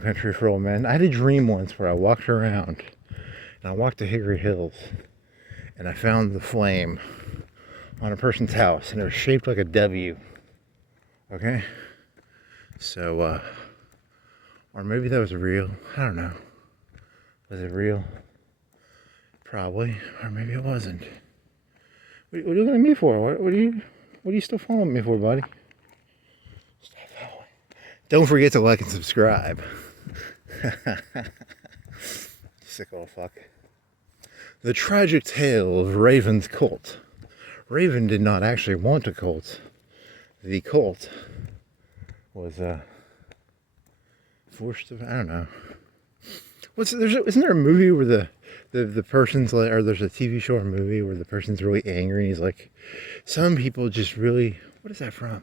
Country for Old Men. I had a dream once where I walked around and I walked to Hickory Hills and I found the flame on a person's house and it was shaped like a W. Okay? So, or maybe that was real. I don't know. Was it real? Probably. Or maybe it wasn't. What are you looking at me for? What are you still following me for, buddy? Stop following. Don't forget to like and subscribe. Sick old fuck. The tragic tale of Raven's cult. Raven did not actually want a cult. The cult was forced to, I don't know. Isn't there a movie where the person's like, or there's a TV show or movie where the person's really angry and he's like, some people just really, what is that from?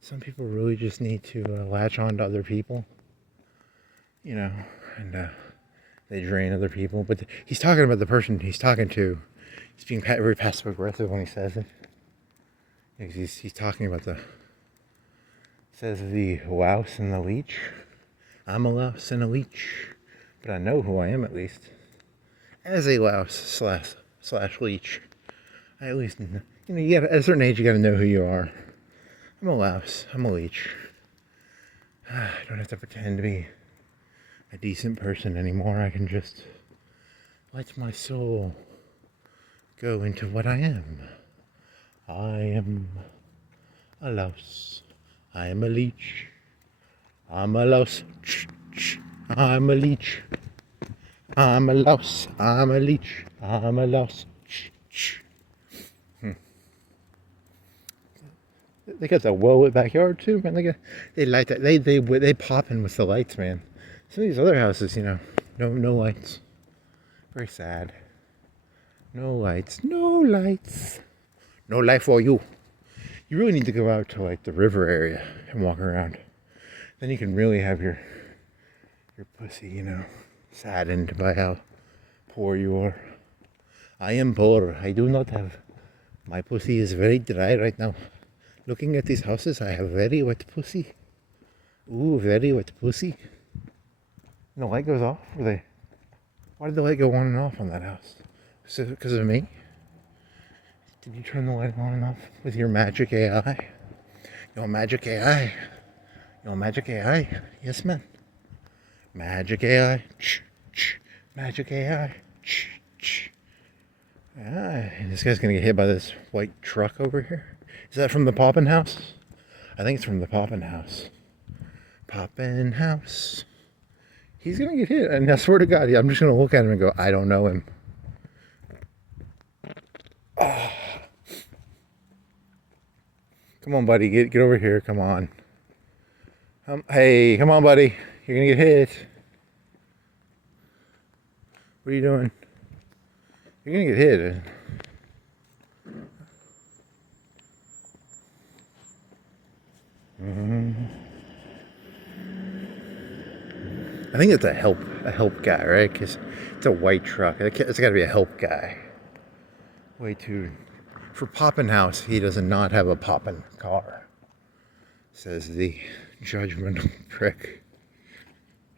Some people really just need to latch on to other people, you know, and they drain other people. But he's talking about the person he's talking to. He's being very passive aggressive when he says it. He's talking about says the louse and the leech. I'm a louse and a leech, but I know who I am at least. As a louse slash leech, I at least, you know, at a certain age you gotta know who you are. I'm a louse, I'm a leech. I don't have to pretend to be a decent person anymore. I can just let my soul go into what I am. I am a louse. I am a leech. I'm a louse. I'm a leech. I'm a louse. I'm a leech. I'm a louse. They got that well-lit backyard too, man. They light that. They popping with the lights, man. Some of these other houses, you know, no lights. Very sad. No lights. No lights. No light for you. You really need to go out to like the river area and walk around. Then you can really have your pussy, you know, saddened by how poor you are. I am poor. I do not have. My pussy is very dry right now. Looking at these houses, I have very wet pussy. Ooh, very wet pussy. And the light goes off? Why did the light go on and off on that house? Because of me? Did you turn the light on and off with your magic AI? Your magic AI? Your magic AI? Yes, man. Magic AI. Magic AI. And this guy's gonna get hit by this white truck over here. Is that from the Poppin' House? I think it's from the Poppin' House. Poppin' House. He's gonna get hit, and I swear to God, I'm just gonna look at him and go, I don't know him. Oh. Come on, buddy, get over here. Come on. Hey, come on, buddy. You're gonna get hit. What are you doing? You're gonna get hit. I think it's a help guy, right? Because it's a white truck. It's got to be a help guy. Way too. For Poppin' House, he does not have a poppin' car, says the judgmental prick.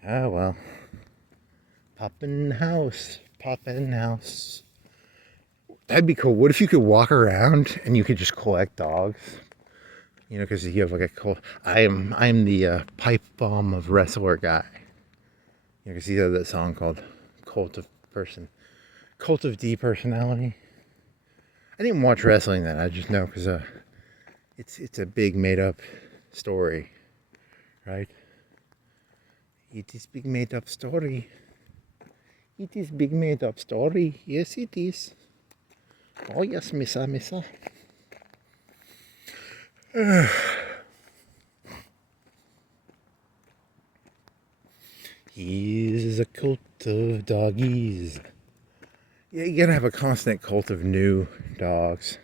Ah, well. Poppin' House. That'd be cool. What if you could walk around and you could just collect dogs? You know, because you have like a cult. I'm the pipe bomb of wrestler guy. You know, because you have that song called Cult of Depersonality. I didn't watch wrestling then. I just know because it's a big made up story, right? It is big made up story. It is big made up story. Yes, it is. Oh yes, missa. He's a cult of doggies. Yeah, you gotta have a constant cult of new dogs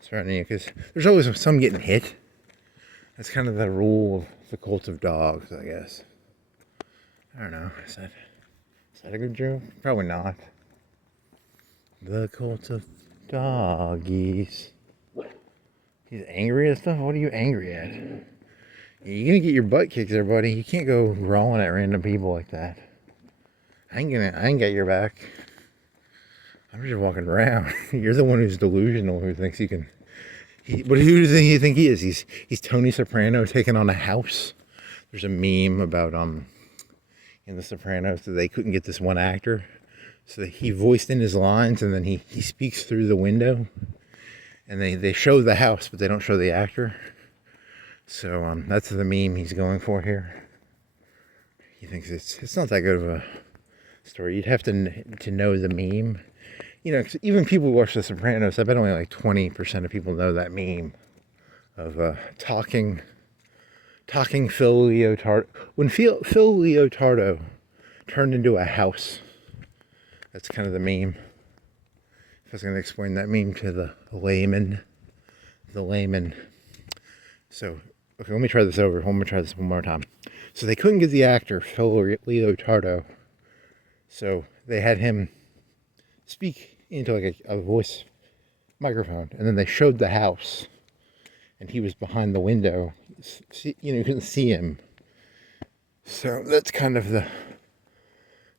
surrounding you, because there's always some getting hit. That's kind of the rule of the cult of dogs, I guess. I don't know. Is that a good joke? Probably not. The cult of doggies. He's angry at stuff? What are you angry at? You're gonna get your butt kicked there, buddy. You can't go rolling at random people like that. I ain't got your back. I'm just walking around. You're the one who's delusional, who thinks you can. But who do you think he is? He's Tony Soprano taking on a house. There's a meme about in The Sopranos that they couldn't get this one actor, so he voiced in his lines, and then he speaks through the window, and they show the house, but they don't show the actor. So that's the meme he's going for here. He thinks it's not that good of a story. You'd have to know the meme. You know, 'cause even people who watch The Sopranos, I bet only like 20% of people know that meme of talking Phil Leotardo. When Phil Leotardo turned into a house, that's kind of the meme. If I was going to explain that meme to the layman. So, okay, let me try this over. Let me try this one more time. So they couldn't get the actor, Phil Leotardo. So they had him speak into like a voice microphone, and then they showed the house, and he was behind the window. You couldn't see him. So that's kind of the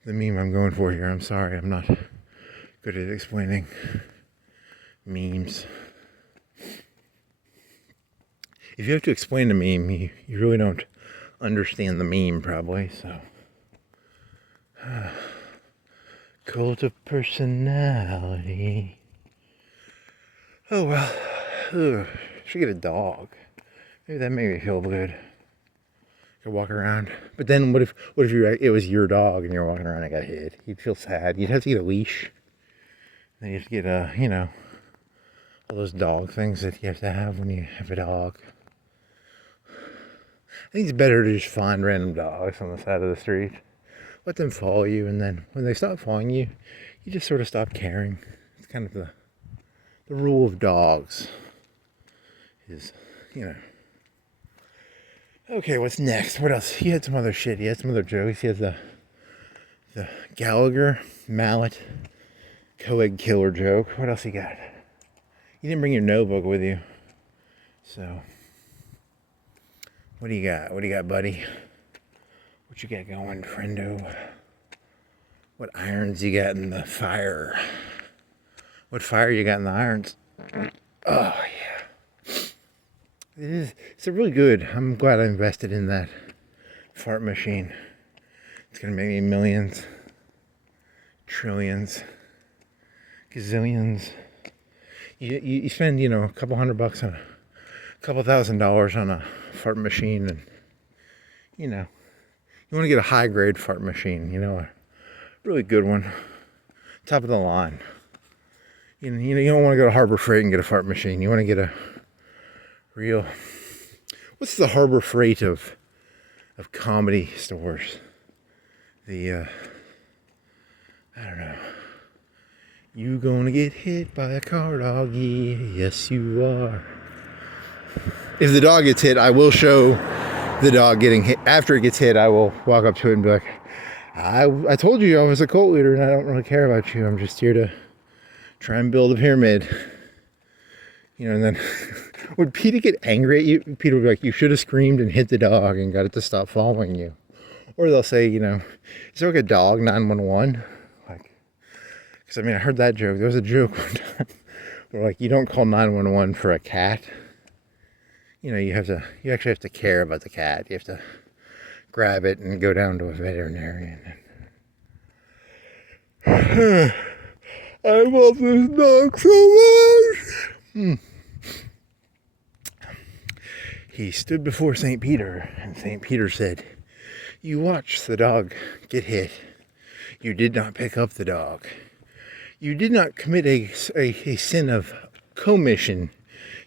meme I'm going for here. I'm sorry, I'm not good at explaining memes. If you have to explain a meme, you really don't understand the meme, probably. So, cult of personality. Oh well. Ugh. Should get a dog. Maybe that made me feel good. Could walk around. But then what if it was your dog and you're walking around and got hit? You'd feel sad. You'd have to get a leash. Then you have to get all those dog things that you have to have when you have a dog. I think it's better to just find random dogs on the side of the street. Let them follow you, and then when they stop following you, you just sort of stop caring. It's kind of the rule of dogs. Is, Okay, what's next? What else? He had some other shit. He had some other jokes. He has the Gallagher mallet co-ed killer joke. What else he got? You didn't bring your notebook with you. So, what do you got? What do you got, buddy? What you got going, friendo? What irons you got in the fire? What fire you got in the irons? Oh, yeah. It's a really good. I'm glad I invested in that fart machine. It's going to make me millions, trillions, gazillions. You spend, a couple $100 on a couple $1,000 on a fart machine, and, you want to get a high-grade fart machine, a really good one, top of the line. You don't want to go to Harbor Freight and get a fart machine. You want to get a real... What's the Harbor Freight of comedy stores? I don't know. You gonna get hit by a car, doggy? Yes, you are. If the dog gets hit, I will show the dog getting hit. After it gets hit, I will walk up to it and be like, I told you I was a cult leader and I don't really care about you. I'm just here to try and build a pyramid. And then would PETA get angry at you? PETA would be like, you should have screamed and hit the dog and got it to stop following you. Or they'll say, is there like a dog 911? Because Because, I mean, I heard that joke. There was a joke one time where, like, you don't call 911 for a cat. You know, you actually have to care about the cat. You have to grab it and go down to a veterinarian. I love this dog so much. He stood before St. Peter, and St. Peter said, "You watched the dog get hit. You did not pick up the dog. You did not commit a sin of commission.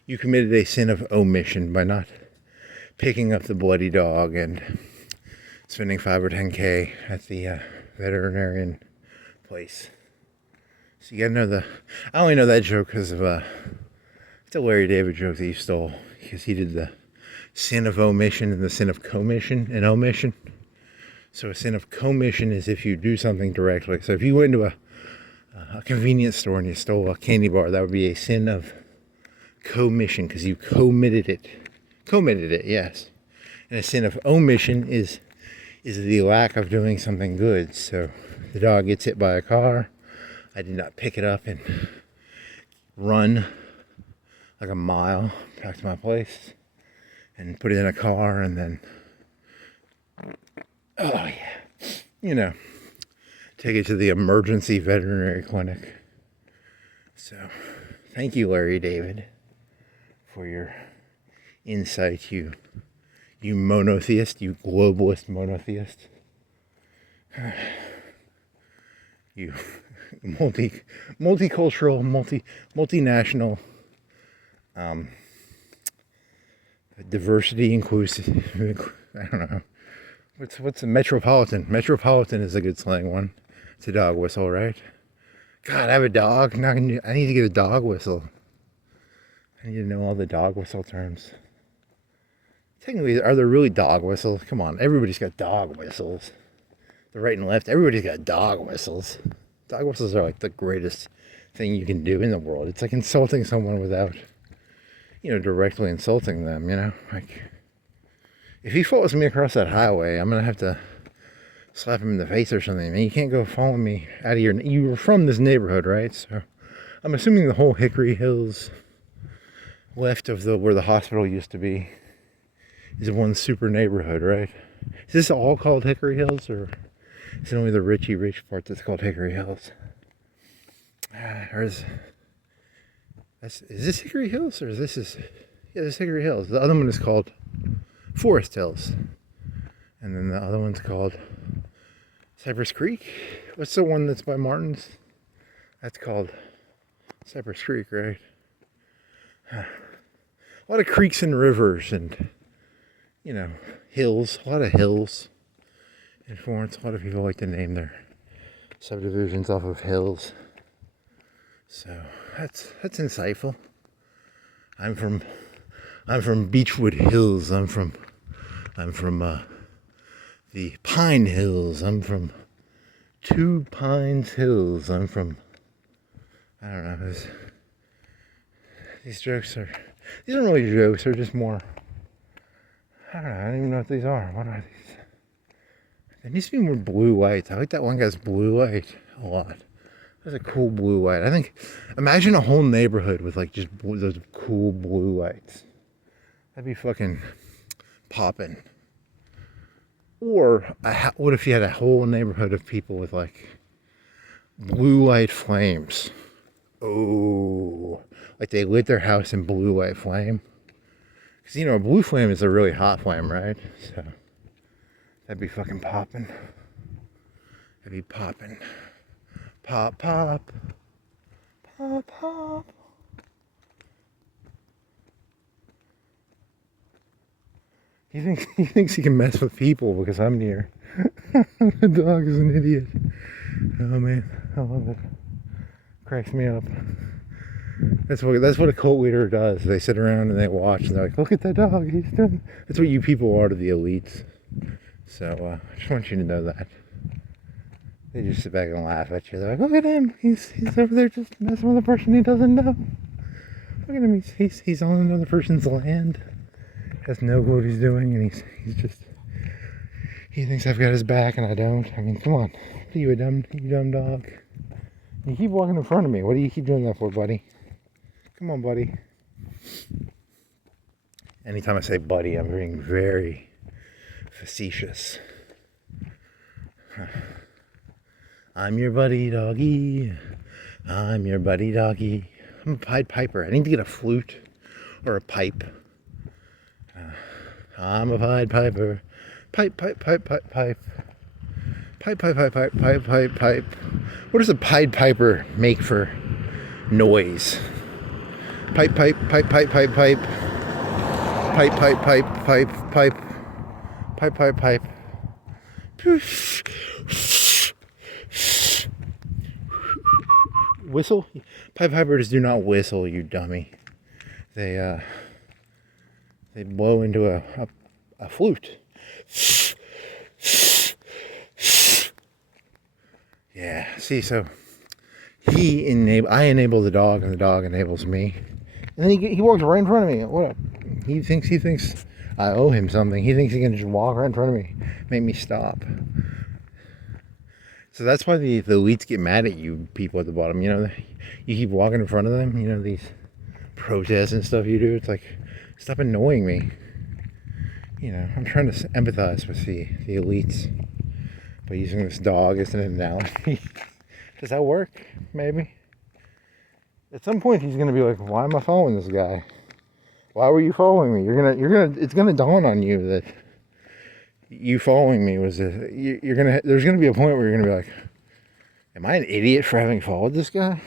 You committed a sin of omission by not picking up the bloody dog and spending $5 or $10K at the veterinarian place." So you gotta know I only know that joke because of it's a Larry David joke that he stole, because he did the sin of omission and the sin of commission and omission. So a sin of commission is if you do something directly. So if you went into a convenience store and you stole a candy bar, that would be a sin of commission because you committed it, yes. And a sin of omission is the lack of doing something good. So the dog gets hit by a car. I did not pick it up and run like a mile back to my place and put it in a car and then, oh yeah, you know, take it to the emergency veterinary clinic. So thank you, Larry David, for your insight, you monotheist, you globalist monotheist. You multicultural, multinational, diversity, inclusive, I don't know. What's a metropolitan? Metropolitan is a good slang one. It's a dog whistle, right? God, I have a dog. Now I need to get a dog whistle. I need to know all the dog whistle terms. Technically, are there really dog whistles? Come on, everybody's got dog whistles. The right and left, everybody's got dog whistles. Dog whistles are like the greatest thing you can do in the world. It's like insulting someone without, directly insulting them, Like, if he follows me across that highway, I'm going to have to slap him in the face or something. Man, you can't go follow me out of your... You were from this neighborhood, right? So I'm assuming the whole Hickory Hills left of where the hospital used to be is one super neighborhood, right? Is this all called Hickory Hills, or is it only the Ritchie rich part that's called Hickory Hills? Or is this Hickory Hills, or this is Hickory Hills. The other one is called Forest Hills, and then the other one's called Cypress Creek. What's the one that's by Martin's? That's called Cypress Creek, right? A lot of creeks and rivers and, hills. A lot of hills in Florence. A lot of people like to name their subdivisions off of hills. So that's insightful. I'm from Beechwood Hills. I'm from the Pine Hills. I'm from Two Pines Hills. I'm from, I don't know. These aren't really jokes. They're just more, I don't know. I don't even know what these are. What are these? There needs to be more blue lights. I like that one guy's blue light a lot. That's a cool blue light. I think, imagine a whole neighborhood with like just those cool blue lights. That'd be fucking popping. Or what if you had a whole neighborhood of people with like blue light flames? Oh, like they lit their house in blue light flame. Because a blue flame is a really hot flame, right? So that'd be fucking popping. That'd be popping. Pop, pop. Pop, pop. He thinks he can mess with people because I'm near. The dog is an idiot. Oh man, I love it. Cracks me up. That's what a cult leader does. They sit around and they watch and they're like, look at that dog, he's doing. That's what you people are to the elites. So I just want you to know that. They just sit back and laugh at you. They're like, look at him. He's over there just messing with a person he doesn't know. Look at him. He's on another person's land. Has no clue what he's doing, and he thinks I've got his back and I don't. I mean, come on. You dumb dog. You keep walking in front of me. What do you keep doing that for, buddy? Come on, buddy. Anytime I say buddy, I'm being very facetious. I'm your buddy doggy. I'm your buddy doggy. I'm a Pied Piper. I need to get a flute or a pipe. I'm a Pied Piper. Pipe, pipe, pipe, pipe, pipe. Pipe, pipe, pipe, pipe, pipe, pipe, pipe. What does a Pied Piper make for noise? Pipe, pipe, pipe, pipe, pipe, pipe. Pipe, pipe, pipe, pipe, pipe. Pipe, pipe, pipe. Whistle? Pied Pipers do not whistle, you dummy. They blow into a flute. Yeah, see, so I enable the dog, and the dog enables me. And then he walks right in front of me. What? He thinks I owe him something. He thinks he can just walk right in front of me, make me stop. So that's why the elites get mad at you people at the bottom. You know, you keep walking in front of them. You know, these protests and stuff you do. It's like, stop annoying me. You know, I'm trying to empathize with the elites by using this dog as an analogy. Does that work? Maybe. At some point, he's gonna be like, "Why am I following this guy? Why were you following me?" It's gonna dawn on you that you following me was there's gonna be a point where you're gonna be like, "Am I an idiot for having followed this guy?"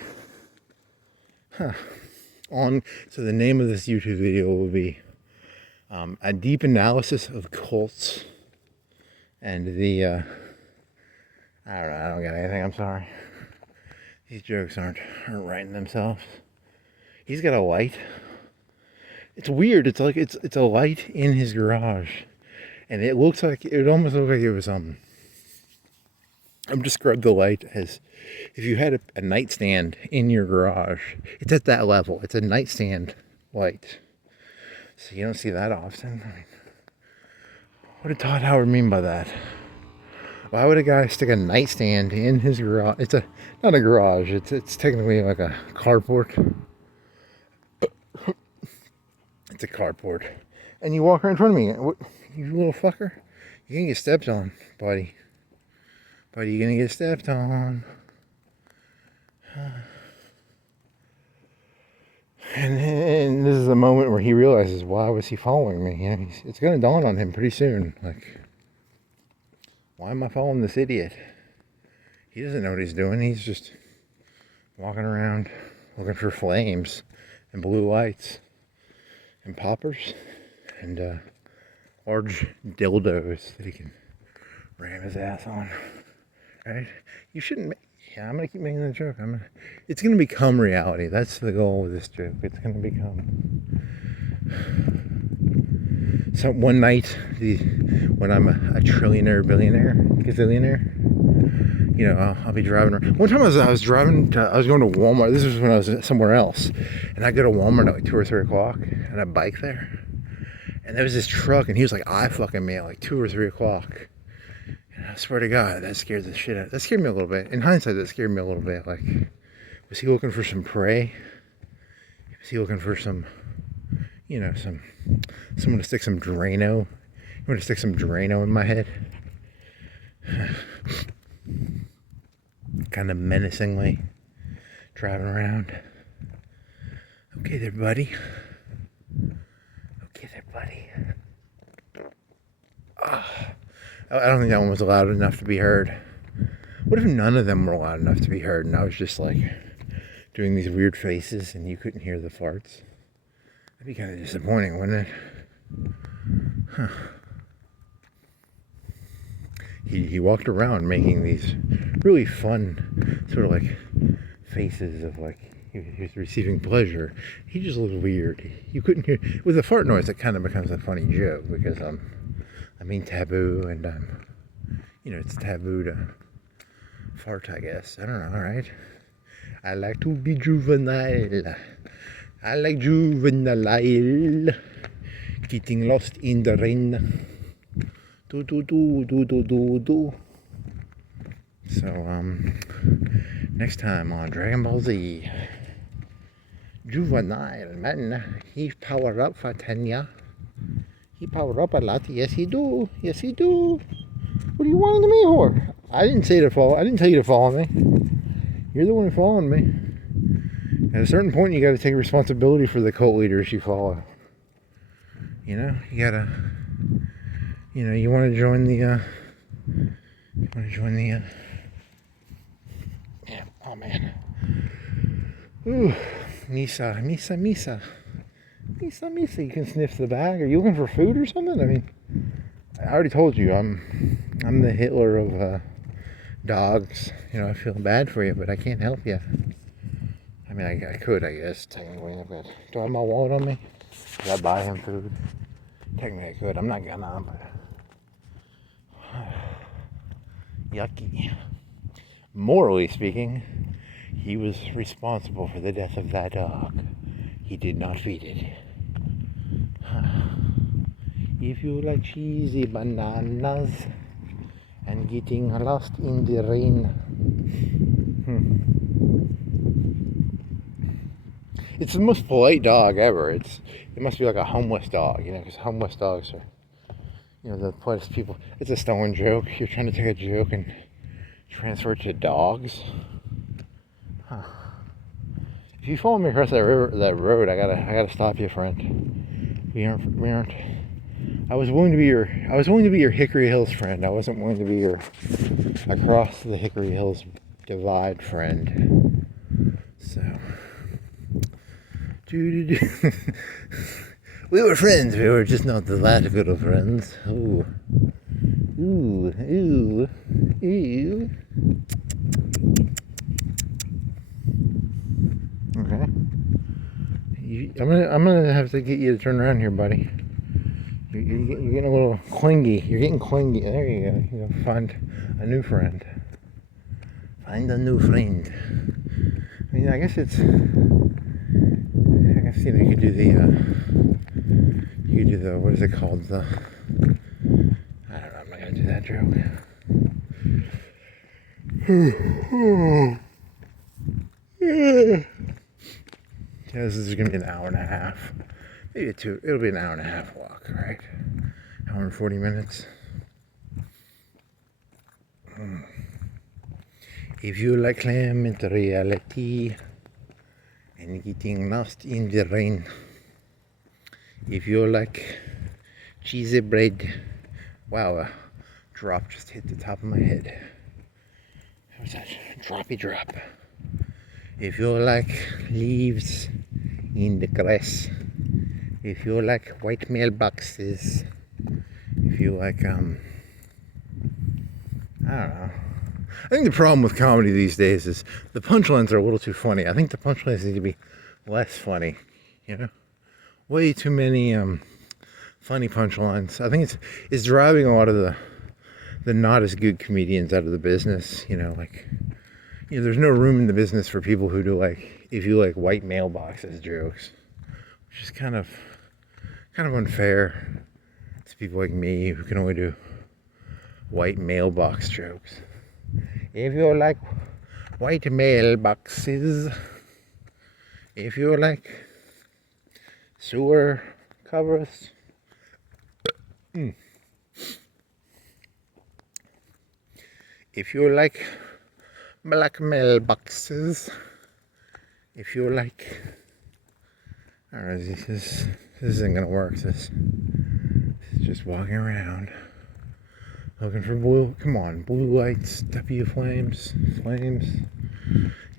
Huh. So the name of this YouTube video will be a deep analysis of cults and the I don't know, I don't get anything, I'm sorry. These jokes aren't writing themselves. He's got a light. It's weird. It's like it's a light in his garage, and it almost looked like it was I'm describe the light as if you had a nightstand in your garage. It's at that level. It's a nightstand light. So you don't see that often. I mean, what did Todd Howard mean by that? Why would a guy stick a nightstand in his garage? It's not a garage. It's technically like a carport. It's a carport. And you walk right in front of me. What, you little fucker? You're gonna get stepped on, buddy. Buddy, you're gonna get stepped on. And this is a moment where he realizes, why was he following me? You know, it's gonna dawn on him pretty soon. Like, why am I following this idiot? He doesn't know what he's doing. He's just walking around looking for flames and blue lights and poppers and large dildos that he can ram his ass on. Right? You shouldn't. I'm gonna keep making the joke. It's gonna become reality. That's the goal of this joke. It's gonna become. So one night, when I'm a trillionaire, billionaire, gazillionaire, you know, I'll be driving around. One time I was going to Walmart. This was when I was somewhere else, and I go to Walmart at like 2 or 3 o'clock, and I bike there, and there was this truck, and he was like eye fucking me at like 2 or 3 o'clock. And I swear to God, that scared the shit out. That scared me a little bit. In hindsight, that scared me a little bit. Like, was he looking for some prey? Was he looking for some? You know, someone to stick some Drano. You want to stick some Drano in my head? Kind of menacingly driving around. Okay there, buddy. Okay there, buddy. Oh, I don't think that one was loud enough to be heard. What if none of them were loud enough to be heard and I was just like doing these weird faces and you couldn't hear the farts? That'd be kind of disappointing, wouldn't it? Huh. He walked around making these really fun sort of like faces of like he was receiving pleasure. He just looked weird. You couldn't hear with the fart noise. It kind of becomes a funny joke because I mean taboo and you know, it's taboo to fart, I guess. I don't know. All right. I like to be juvenile. I like juvenile, getting lost in the rain. Do. So, Next time on Dragon Ball Z. Juvenile, man. He powered up for Tenya. He powered up a lot. Yes, he do. Yes, he do. What are you wanting me for? I didn't say to follow. I didn't tell you to follow me. You're the one following me. At a certain point, you got to take responsibility for the cult leaders you follow. You know, you gotta. You know, you want to join the. Yeah. Oh man. Ooh. Misa. You can sniff the bag. Are you looking for food or something? I mean, I already told you I'm the Hitler of dogs. You know, I feel bad for you, but I can't help you. I mean, I could, I guess, technically, but do I have my wallet on me? Did I buy him food? Technically, I could. I'm not gonna, but yucky. Morally speaking, he was responsible for the death of that dog. He did not feed it. If you like cheesy bananas and getting lost in the rain. It's the most polite dog ever. It must be like a homeless dog, you know, because homeless dogs are, you know, the politest people. It's a stolen joke. You're trying to take a joke and transfer it to dogs. Huh. If you follow me across that road, I gotta stop you, friend. We aren't. I was willing to be your Hickory Hills friend. I wasn't willing to be your across the Hickory Hills divide friend. So, we were friends. We were just not that good of friends. Ooh. Okay. I'm gonna have to get you to turn around here, buddy. You're getting a little clingy. You're getting clingy. There you go. You know, find a new friend. Find a new friend. I mean, I guess you know, you could do the what is it called? I don't know. I'm not gonna do that joke. Yeah, this is gonna be an hour and a half. Maybe two. It'll be an hour and a half walk, right? Hour and 40 minutes. If you like climate reality and getting lost in the rain, if you like cheesy bread, wow, a drop just hit the top of my head. How was that? Droppy drop. If you like leaves in the grass, if you like white mailboxes, if you like, I don't know. I think the problem with comedy these days is the punchlines are a little too funny. I think the punchlines need to be less funny, you know? Way too many funny punchlines. I think it's driving a lot of the not as good comedians out of the business, you know, like, you know, there's no room in the business for people who do, like, if you like white mailboxes jokes, which is kind of unfair to people like me who can only do white mailbox jokes. If you like white mailboxes, if you like sewer covers, if you like black mailboxes, if you like, I don't know, this isn't gonna work. This is just walking around looking for blue lights, W flames,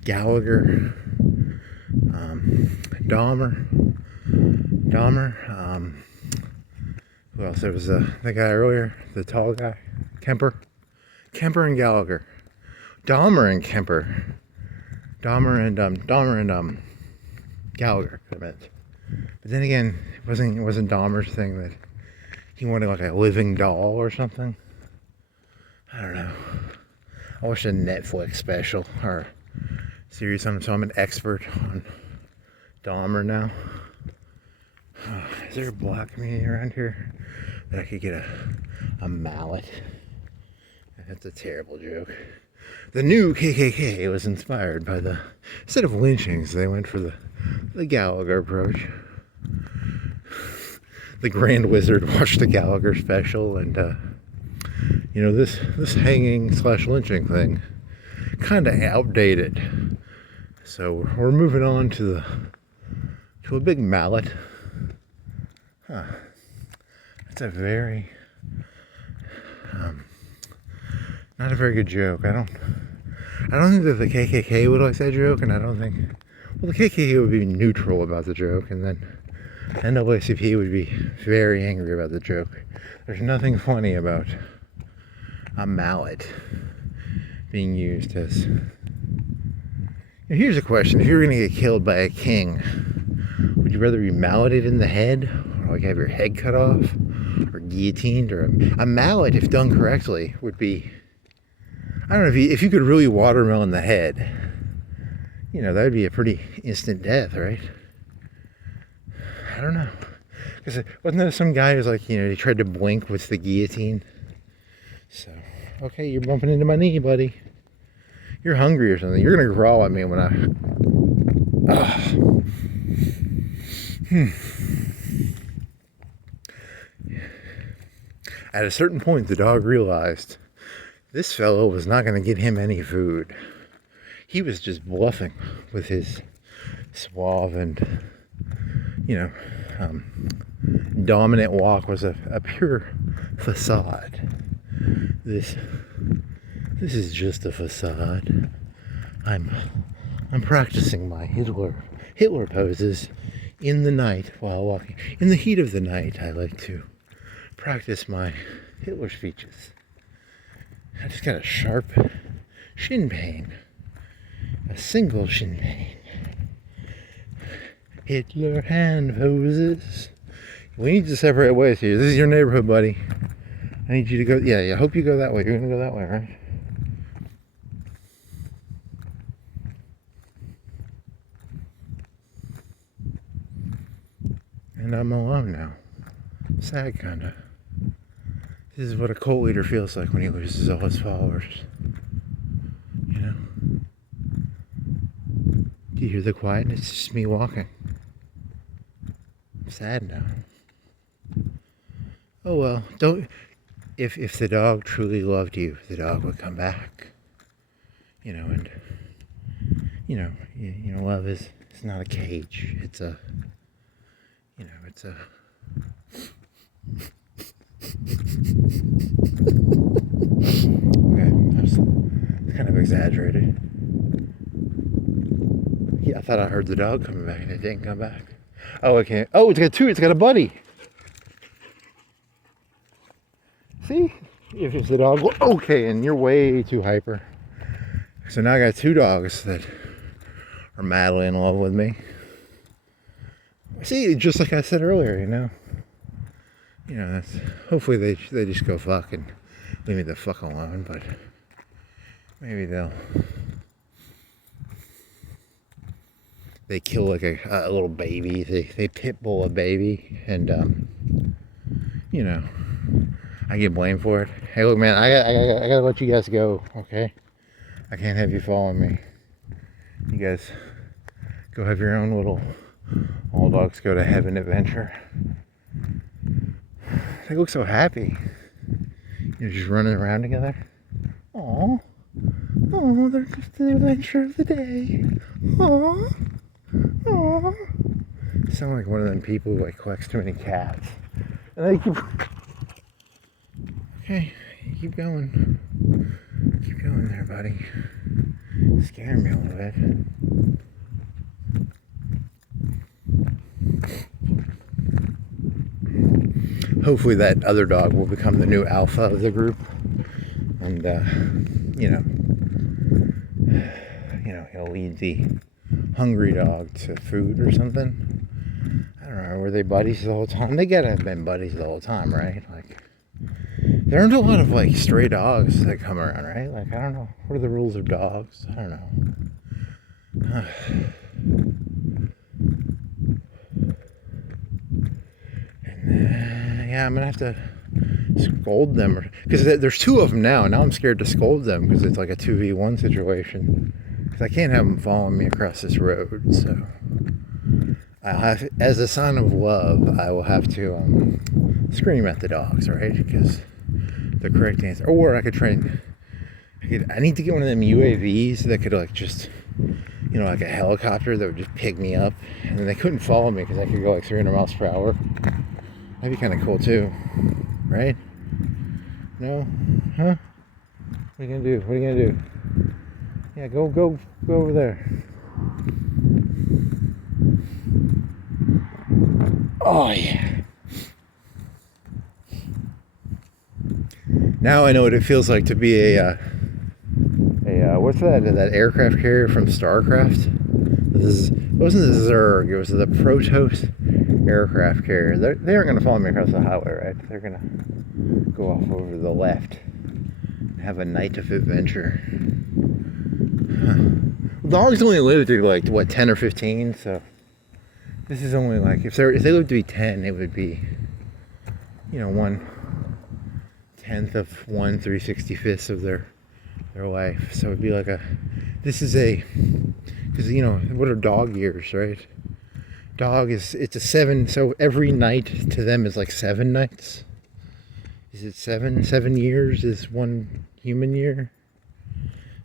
Gallagher, Dahmer, who else? There was the guy earlier, the tall guy, Kemper and Gallagher, Dahmer and Kemper, Dahmer and Gallagher, I meant. But then again, it wasn't Dahmer's thing that he wanted like a living doll or something. I don't know. I watched a Netflix special or series on, so I'm an expert on Dahmer now. Is there a black community around here that I could get a mallet? That's a terrible joke. the new KKK was inspired by the, instead of lynchings, they went for the Gallagher approach. The Grand Wizard watched the Gallagher special, and this hanging / lynching thing kind of outdated. So we're moving on to a big mallet. That's a very not a very good joke. I don't think that the KKK would like that joke, and I don't think, well, the KKK would be neutral about the joke, and then NAACP would be very angry about the joke. There's nothing funny about a mallet being used as... Now, here's a question. If you were going to get killed by a king, would you rather be malleted in the head, or like have your head cut off, or guillotined? Or a mallet, if done correctly, would be... I don't know, if you could really watermelon the head, that would be a pretty instant death, right? I don't know. Because wasn't there some guy who's like, he tried to blink with the guillotine? So, okay, you're bumping into my knee, buddy. You're hungry or something. You're going to growl at me when At a certain point, the dog realized this fellow was not going to get him any food. He was just bluffing with his suave and, dominant walk was a pure facade. This is just a facade. I'm practicing my Hitler poses in the night while walking. In the heat of the night, I like to practice my Hitler speeches. I just got a sharp shin pain. A single shin pain. Hitler hand poses. We need to separate ways here. This is your neighborhood, buddy. I need you to go. Yeah, I hope you go that way. You're going to go that way, right? And I'm alone now. Sad, kind of. This is what a cult leader feels like when he loses all his followers. Do you hear the quietness? It's just me walking. I'm sad now. Oh well, if the dog truly loved you, the dog would come back. And love is not a cage. It's a okay, that's kind of exaggerated. Yeah, I thought I heard the dog coming back and it didn't come back. Oh, okay. Oh, it's got two. It's got a buddy. See? If it's the dog. Okay, and you're way too hyper. So now I got two dogs that are madly in love with me. See, just like I said earlier, that's hopefully they just go fuck and leave me the fuck alone, but maybe they kill like a little baby. They pit bull a baby, and I get blamed for it. Hey, look, man, I gotta let you guys go, okay? I can't have you following me. You guys go have your own little all dogs go to heaven adventure. They look so happy. You're just running around together. Aww. Oh, they're just the adventure of the day. Aww. Aww. You sound like one of them people who collects too many cats. And they keep... Okay, keep going. Keep going there, buddy. Scaring me a little bit. Hopefully that other dog will become the new alpha of the group, and he'll lead the hungry dog to food or something. I don't know. Were they buddies the whole time? They gotta have been buddies the whole time, right? Like, there aren't a lot of stray dogs that come around, right? Like, I don't know. What are the rules of dogs? I don't know. Yeah, I'm gonna have to scold them, because there's two of them now. Now I'm scared to scold them because it's like a 2v1 situation. Because I can't have them following me across this road. So I have, as a sign of love, I will have to scream at the dogs, right? Because the correct answer. Or I could try and I need to get one of them UAVs that could like just, you know, like a helicopter that would just pick me up, and then they couldn't follow me because I could go like 300 miles per hour. That'd be kind of cool too, right? No? Huh? What are you gonna do? What are you gonna do? Yeah, go over there. Oh yeah. Now I know what it feels like to be a what's that? That aircraft carrier from StarCraft? It wasn't the Zerg, it was the Protoss aircraft carrier. They aren't going to follow me across the highway, right? They're going to go off over to the left and have a night of adventure. Dogs only live to like, what, 10 or 15? So this is only like, if they lived to be 10, it would be, you know, 1/10 of 1/365th of their life. So it'd be like because you know, what are dog years, right? It's a 7, so every night to them is like 7 nights. Is it 7 years is one human year?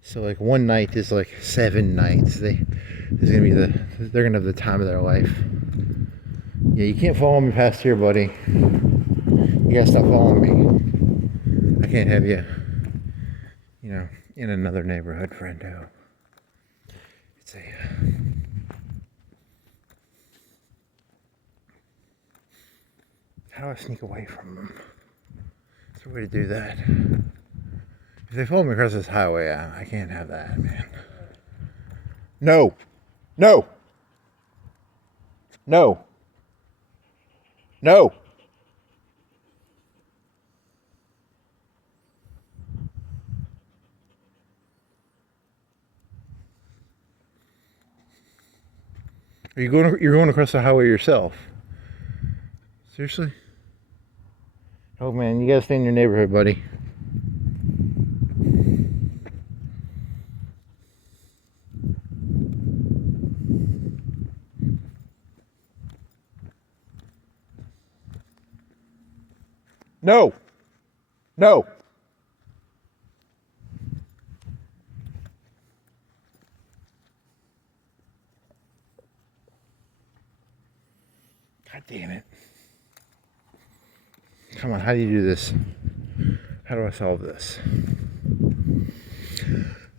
So like one night is like 7 nights. They're gonna have the time of their life. Yeah, you can't follow me past here, buddy. You gotta stop following me. I can't have you, you know, in another neighborhood, friendo. It's how do I sneak away from them? Is there a way to do that? If they follow me across this highway, I can't have that, man. No! No! No! No! You're going across the highway yourself? Seriously? Oh man, you gotta stay in your neighborhood, buddy. No! No! God damn it. Come on, how do you do this? How do I solve this?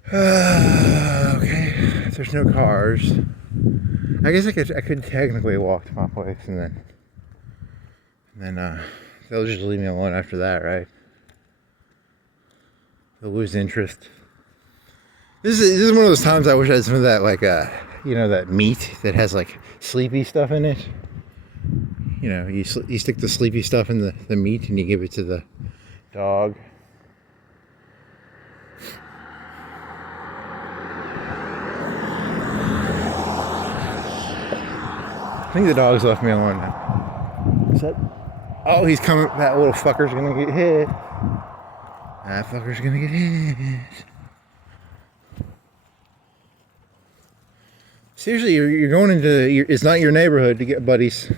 Okay, if there's no cars, I guess I could technically walk to my place and then they'll just leave me alone after that, right? They'll lose interest. This is one of those times I wish I had some of that, like, you know, that meat that has like sleepy stuff in it. You know, you stick the sleepy stuff in the meat and you give it to the dog. I think the dog's left me alone now. Is that? Oh, he's coming. That little fucker's gonna get hit. That fucker's gonna get hit. Seriously, you're going into... it's not your neighborhood to get buddies.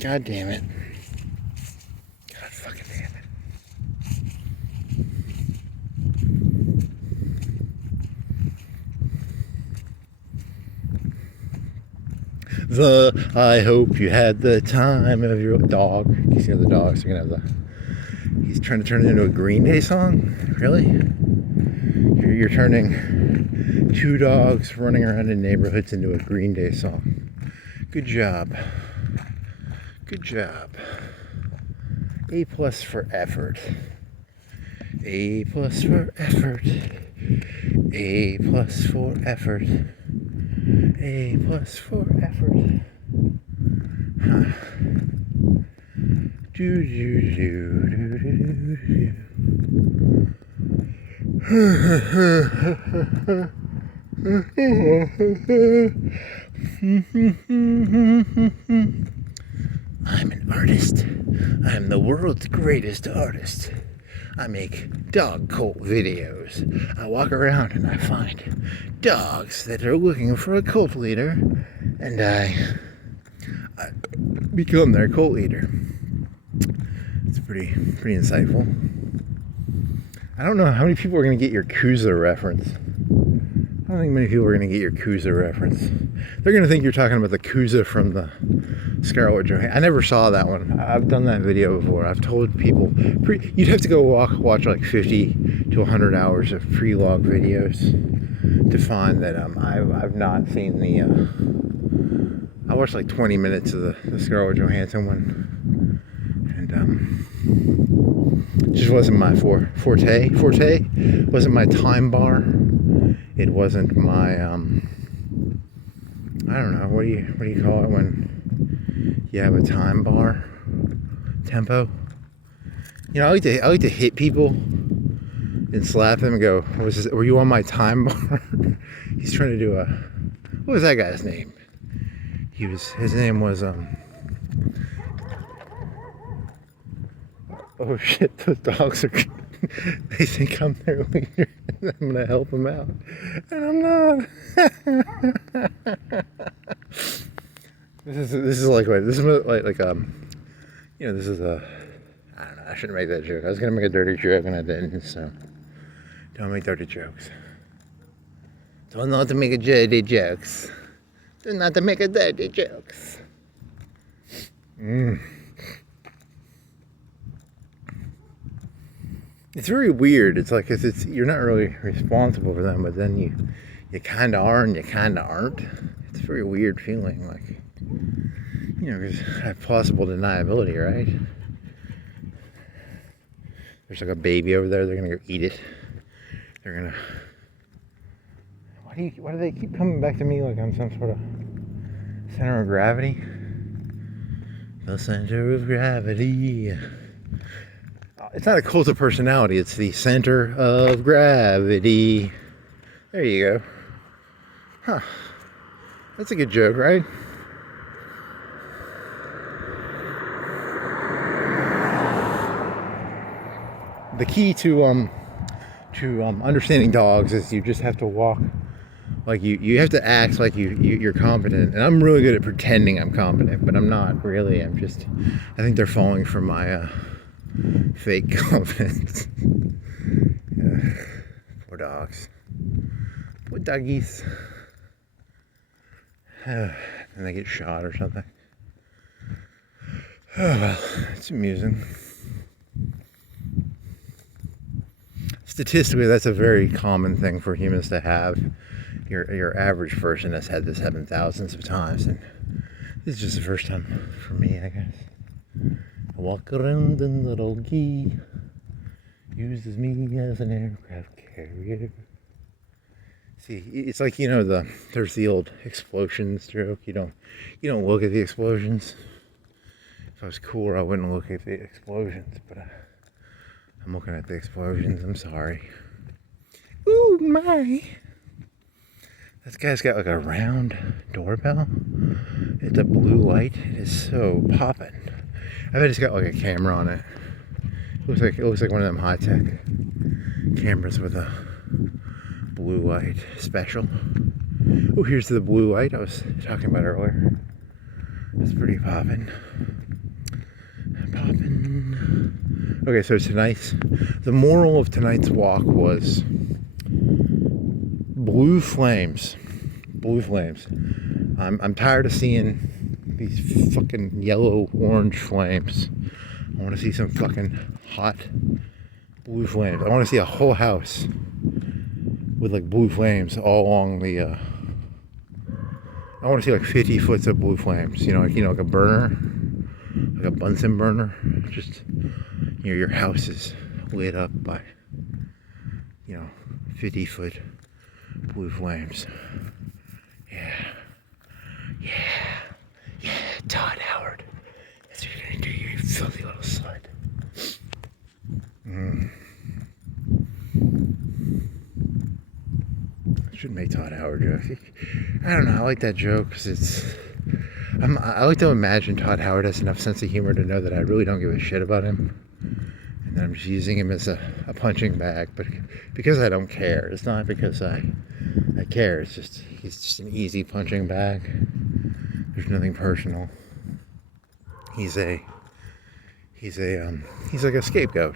God damn it. God fucking damn it. I hope you had the time of your dog. You see the dogs are gonna have he's trying to turn it into a Green Day song? Really? You're turning 2 dogs running around in neighborhoods into a Green Day song. Good job. Good job. A+ for effort. A+ for effort. A+ for effort. A+ for effort. Huh. Do do do do do do. I'm an artist. I am the world's greatest artist. I make dog cult videos. I walk around and I find dogs that are looking for a cult leader, and I become their cult leader. It's pretty insightful. I don't know how many people are going to get your Yakuza reference. I don't think many people are going to get your Yakuza reference. They're going to think you're talking about the Yakuza from the Scarlett Johansson. I never saw that one. I've done that video before. I've told people, you'd have to go watch like 50 to 100 hours of pre-log videos to find that I've not seen the, I watched like 20 minutes of the Scarlett Johansson one, and it just wasn't my forte. Wasn't my time bar. It wasn't my, I don't know, what do you call it when you have a time bar? Tempo? You know, I like to hit people and slap them and go, were you on my time bar? He's trying to do what was that guy's name? His name was, oh shit, those dogs are, they think I'm their leader, and I'm gonna help them out, and I'm not. This is like you know, this is a, I don't know, I shouldn't make that joke. I was gonna make a dirty joke and I didn't, so don't make dirty jokes. Don't know how to make a dirty jokes. Do not to make a dirty jokes. It's very weird. It's like it's you're not really responsible for them, but then you kind of are and you kind of aren't. It's a very weird feeling, like, you know, because I have plausible deniability, right? There's like a baby over there. They're gonna go eat it. They're gonna. Why do they keep coming back to me like I'm some sort of center of gravity? The center of gravity. It's not a cult of personality, it's the center of gravity. There you go. Huh. That's a good joke, right? The key to understanding dogs is you just have to walk like you have to act like you're competent. And I'm really good at pretending I'm competent, but I'm not really. I think they're falling for my fake confidence. Yeah. Poor dogs. Poor doggies. And they get shot or something. Oh well, it's amusing. Statistically, that's a very common thing for humans to have. Your average person has had this happen thousands of times, and this is just the first time for me, I guess. I walk around and the doggy uses me as an aircraft carrier. See, it's like, you know, there's the old explosions joke. You don't look at the explosions. If I was cooler, I wouldn't look at the explosions, but I'm looking at the explosions. I'm sorry. Ooh my! This guy's got like a round doorbell. It's a blue light. It is so poppin'. I bet it's got like a camera on it. It looks like one of them high tech cameras with a blue light special. Oh, here's the blue light I was talking about earlier. It's pretty poppin'. Okay, so the moral of tonight's walk was blue flames. I'm tired of seeing these fucking yellow orange flames. I want to see some fucking hot blue flames. I want to see a whole house with like blue flames all along the I want to see like 50 foot of blue flames, like a burner, like a Bunsen burner. Just, your house is lit up by 50 foot blue flames. Yeah, Todd Howard. That's what you're gonna do, you filthy little slut. I shouldn't make Todd Howard jokes. I don't know, I like that joke because I like to imagine Todd Howard has enough sense of humor to know that I really don't give a shit about him. And that I'm just using him as a punching bag. But because I don't care. It's not because I care. It's just, he's just an easy punching bag. There's nothing personal. He's like a scapegoat.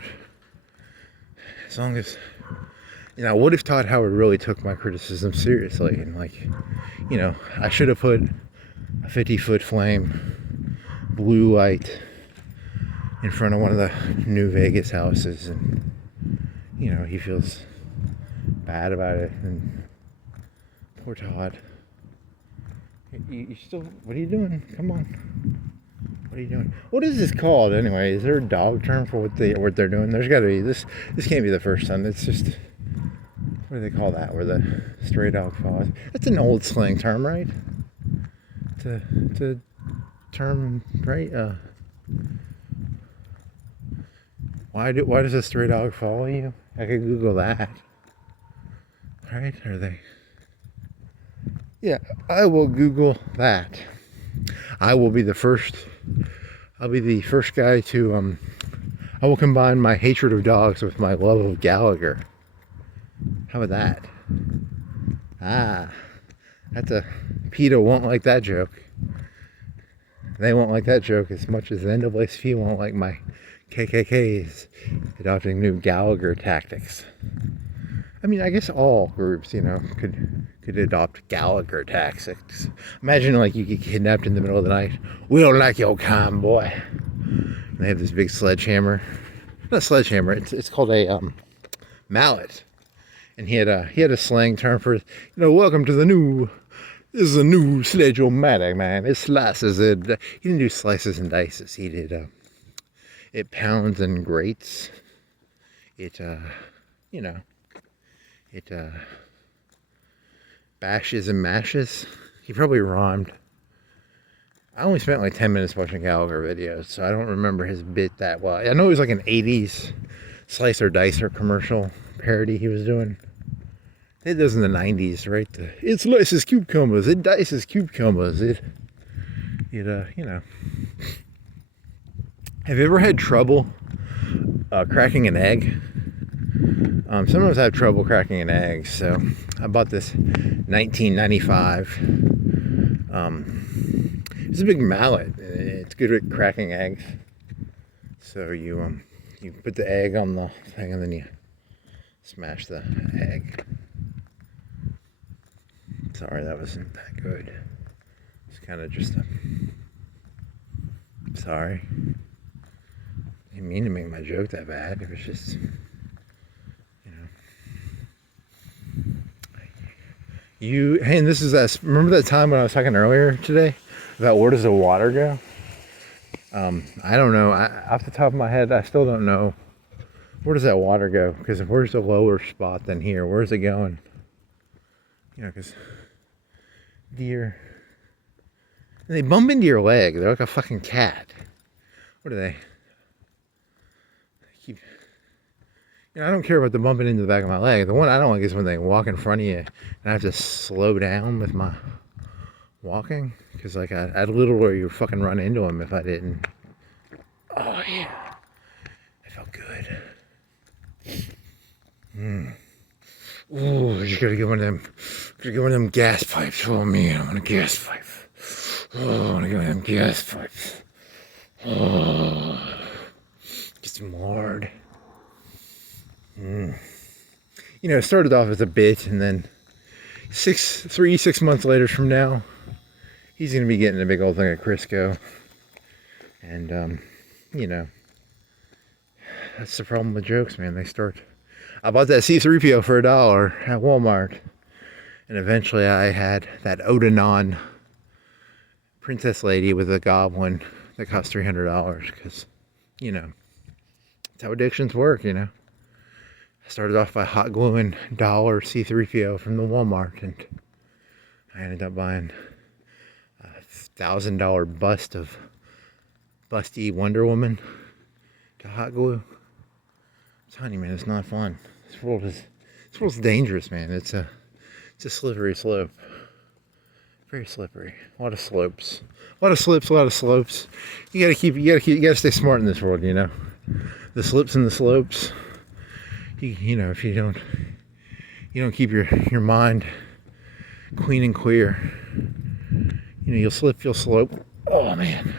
As long as, what if Todd Howard really took my criticism seriously and I should have put a 50-foot flame, blue light in front of one of the new Vegas houses, and he feels bad about it, and poor Todd. You still, what are you doing? Come on. What are you doing? What is this called anyway? Is there a dog term for what they're doing? There's got to be. This can't be the first time. It's just, what do they call that? Where the stray dog falls. That's an old slang term, right? It's a term, right? Why does a stray dog follow you? I could Google that. Right? Are they? Yeah, I will Google that. I'll be the first guy to, I will combine my hatred of dogs with my love of Gallagher. How about that? PETA won't like that joke. They won't like that joke as much as the NAACP won't like my KKK's adopting new Gallagher tactics. I mean, I guess all groups, could adopt Gallagher tactics. Imagine you get kidnapped in the middle of the night. We don't like your kind, boy. And they have this big sledgehammer. Not a sledgehammer. It's called a mallet. And he had a slang term for, welcome to the new. This is a new sledge-o-matic, man. It slices it. He didn't do slices and dices. He did it pounds and grates. It bashes and mashes. He probably rhymed. I only spent 10 minutes watching Gallagher videos, so I don't remember his bit that well. I know it was an 80s Slice or Dicer commercial parody he was doing. It does in the 90s, right? It slices cucumbers, it dices cucumbers, it. Have you ever had trouble cracking an egg? Sometimes I have trouble cracking an egg, so I bought this 1995. It's a big mallet. It's good at cracking eggs. So you put the egg on the thing and then you smash the egg. Sorry, that wasn't that good. It's kind of just sorry. I didn't mean to make my joke that bad. It was just, and this is that. Remember that time when I was talking earlier today about where does the water go? I don't know. Off the top of my head, I still don't know. Where does that water go? Because where's the lower spot than here? Where's it going? Because deer, they bump into your leg. They're like a fucking cat. What are they? I don't care about the bumping into the back of my leg. The one I don't like is when they walk in front of you and I have to slow down with my walking. Because I'd literally fucking run into them if I didn't. Oh yeah. It felt good. Ooh, you gotta get one of them gas pipes for me. I want a gas pipe. Oh, I want to get one of them gas pipes. Oh, get some hard. It started off as a bit, and then 6 months later from now, he's gonna be getting a big old thing of Crisco, and that's the problem with jokes, man. I bought that C3PO for $1 at Walmart, and eventually I had that Odenon princess lady with a goblin that cost $300 because, that's how addictions work, I started off by hot gluing dollar C3PO from the Walmart, and I ended up buying a $1,000 bust of busty Wonder Woman to hot glue. I'm telling you, man, it's not fun. This world's dangerous, man. It's a slippery slope. Very slippery. A lot of slopes. A lot of slips, a lot of slopes. You gotta stay smart in this world, you know. The slips and the slopes. You know, if you don't keep your mind clean and clear, you know, you'll slip, you'll slope. Oh man.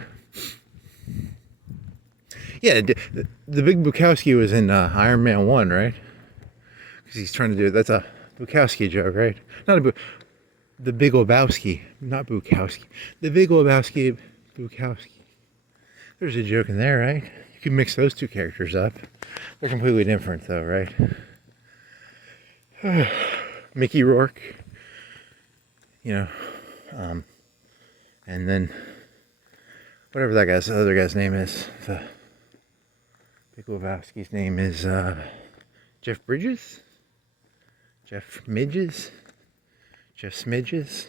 Yeah, the big Bukowski was in Iron Man 1, right? Because he's trying to do it. That's a Bukowski joke, right? Not the Big Lebowski, not Bukowski. The Big Lebowski, Bukowski. There's a joke in there, right? You can mix those two characters up. They're completely different, though, right? Mickey Rourke, you know, and then whatever that other guy's name is. The Big Lebowski's name is Jeff Bridges? Jeff Midges? Jeff Smidges?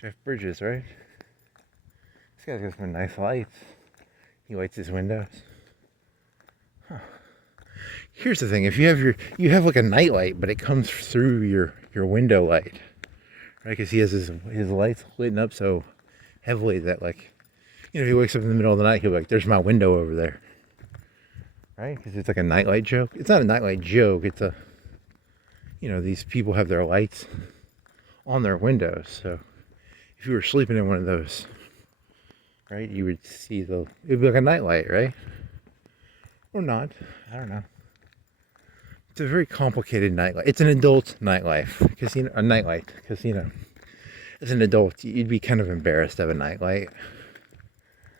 Jeff Bridges, right? This guy's got some nice lights. He lights his windows. Huh. Here's the thing, if you have like a night light, but it comes through your window light, right? Because he has his lights lit up so heavily that, like, you know, if he wakes up in the middle of the night, he'll be like, there's my window over there. Right? Because it's like a nightlight joke. It's not a nightlight joke. It's a, you know, these people have their lights on their windows. So if you were sleeping in one of those, right, you would see it'd be like a nightlight, right? Or not. I don't know. It's a very complicated nightlight. It's an adult nightlife. Casino, a nightlight. Casino. As an adult, you'd be kind of embarrassed to have a nightlight.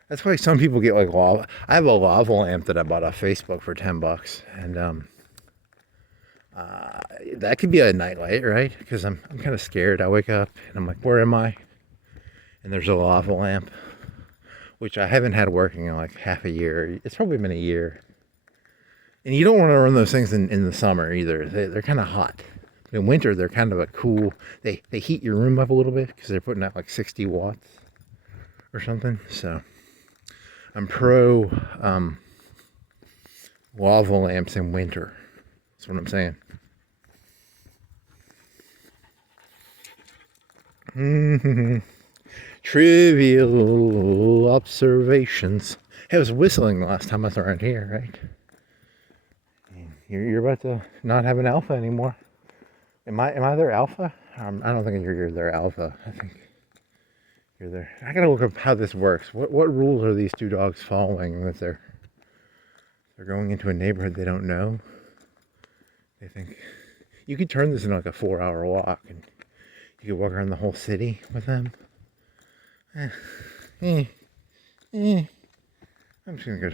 That's why some people get like lava. I have a lava lamp that I bought off Facebook for $10, and that could be a nightlight, right? Because I'm kind of scared. I wake up and I'm like, where am I? And there's a lava lamp, which I haven't had working in like half a year. It's probably been a year. And you don't want to run those things in the summer either. They're kind of hot. In winter, they're kind of a cool. They heat your room up a little bit because they're putting out like 60 watts or something. So I'm pro lava lamps in winter. That's what I'm saying. Trivial observations. Hey, I was whistling the last time I was around here, right? You're about to not have an alpha anymore. Am I their alpha? I don't think you're their alpha. I think you're there. I gotta look up how this works. What rules are these two dogs following that they're going into a neighborhood they don't know? They think you could turn this into like a 4-hour walk, and you could walk around the whole city with them. I'm just gonna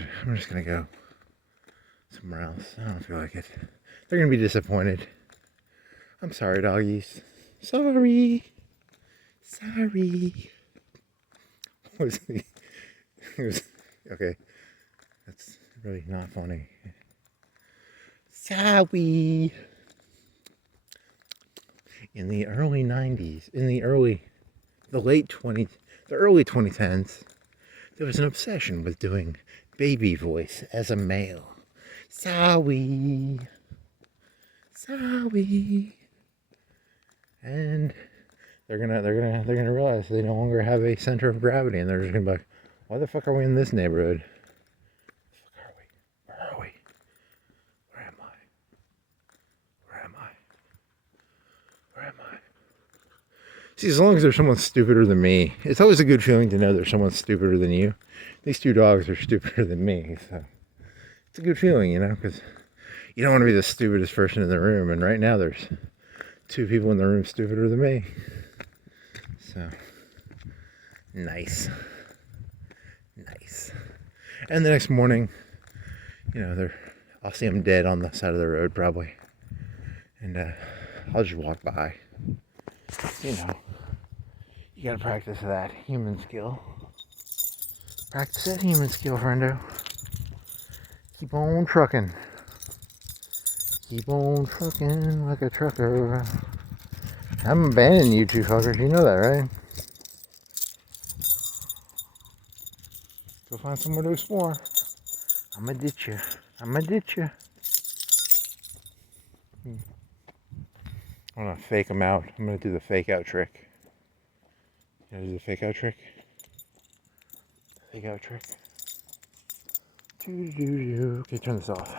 go somewhere else. I don't feel like it. They're gonna be disappointed. I'm sorry, doggies. Sorry. Okay. That's really not funny. Sorry. In the early 90s, the early 2010s, there was an obsession with doing baby voice as a male. Sorry. And they're gonna realize they no longer have a center of gravity, and they're just gonna be like, why the fuck are we in this neighborhood? Where are we? Where am I? See, as long as there's someone stupider than me, it's always a good feeling to know there's someone stupider than you. These two dogs are stupider than me, so it's a good feeling, you know, because you don't want to be the stupidest person in the room, and right now there's two people in the room stupider than me. So, nice. And the next morning, you know, I'll see them dead on the side of the road probably, and I'll just walk by. You know, you gotta practice that human skill. Practice that human skill, friendo. Keep on trucking like a trucker. I'm abandoning you two fuckers, you know that, right? Go find somewhere to explore. I'm gonna ditch you. I'm gonna fake them out. I'm gonna do the fake out trick. Gonna do the fake out trick. Fake out trick. Okay, turn this off.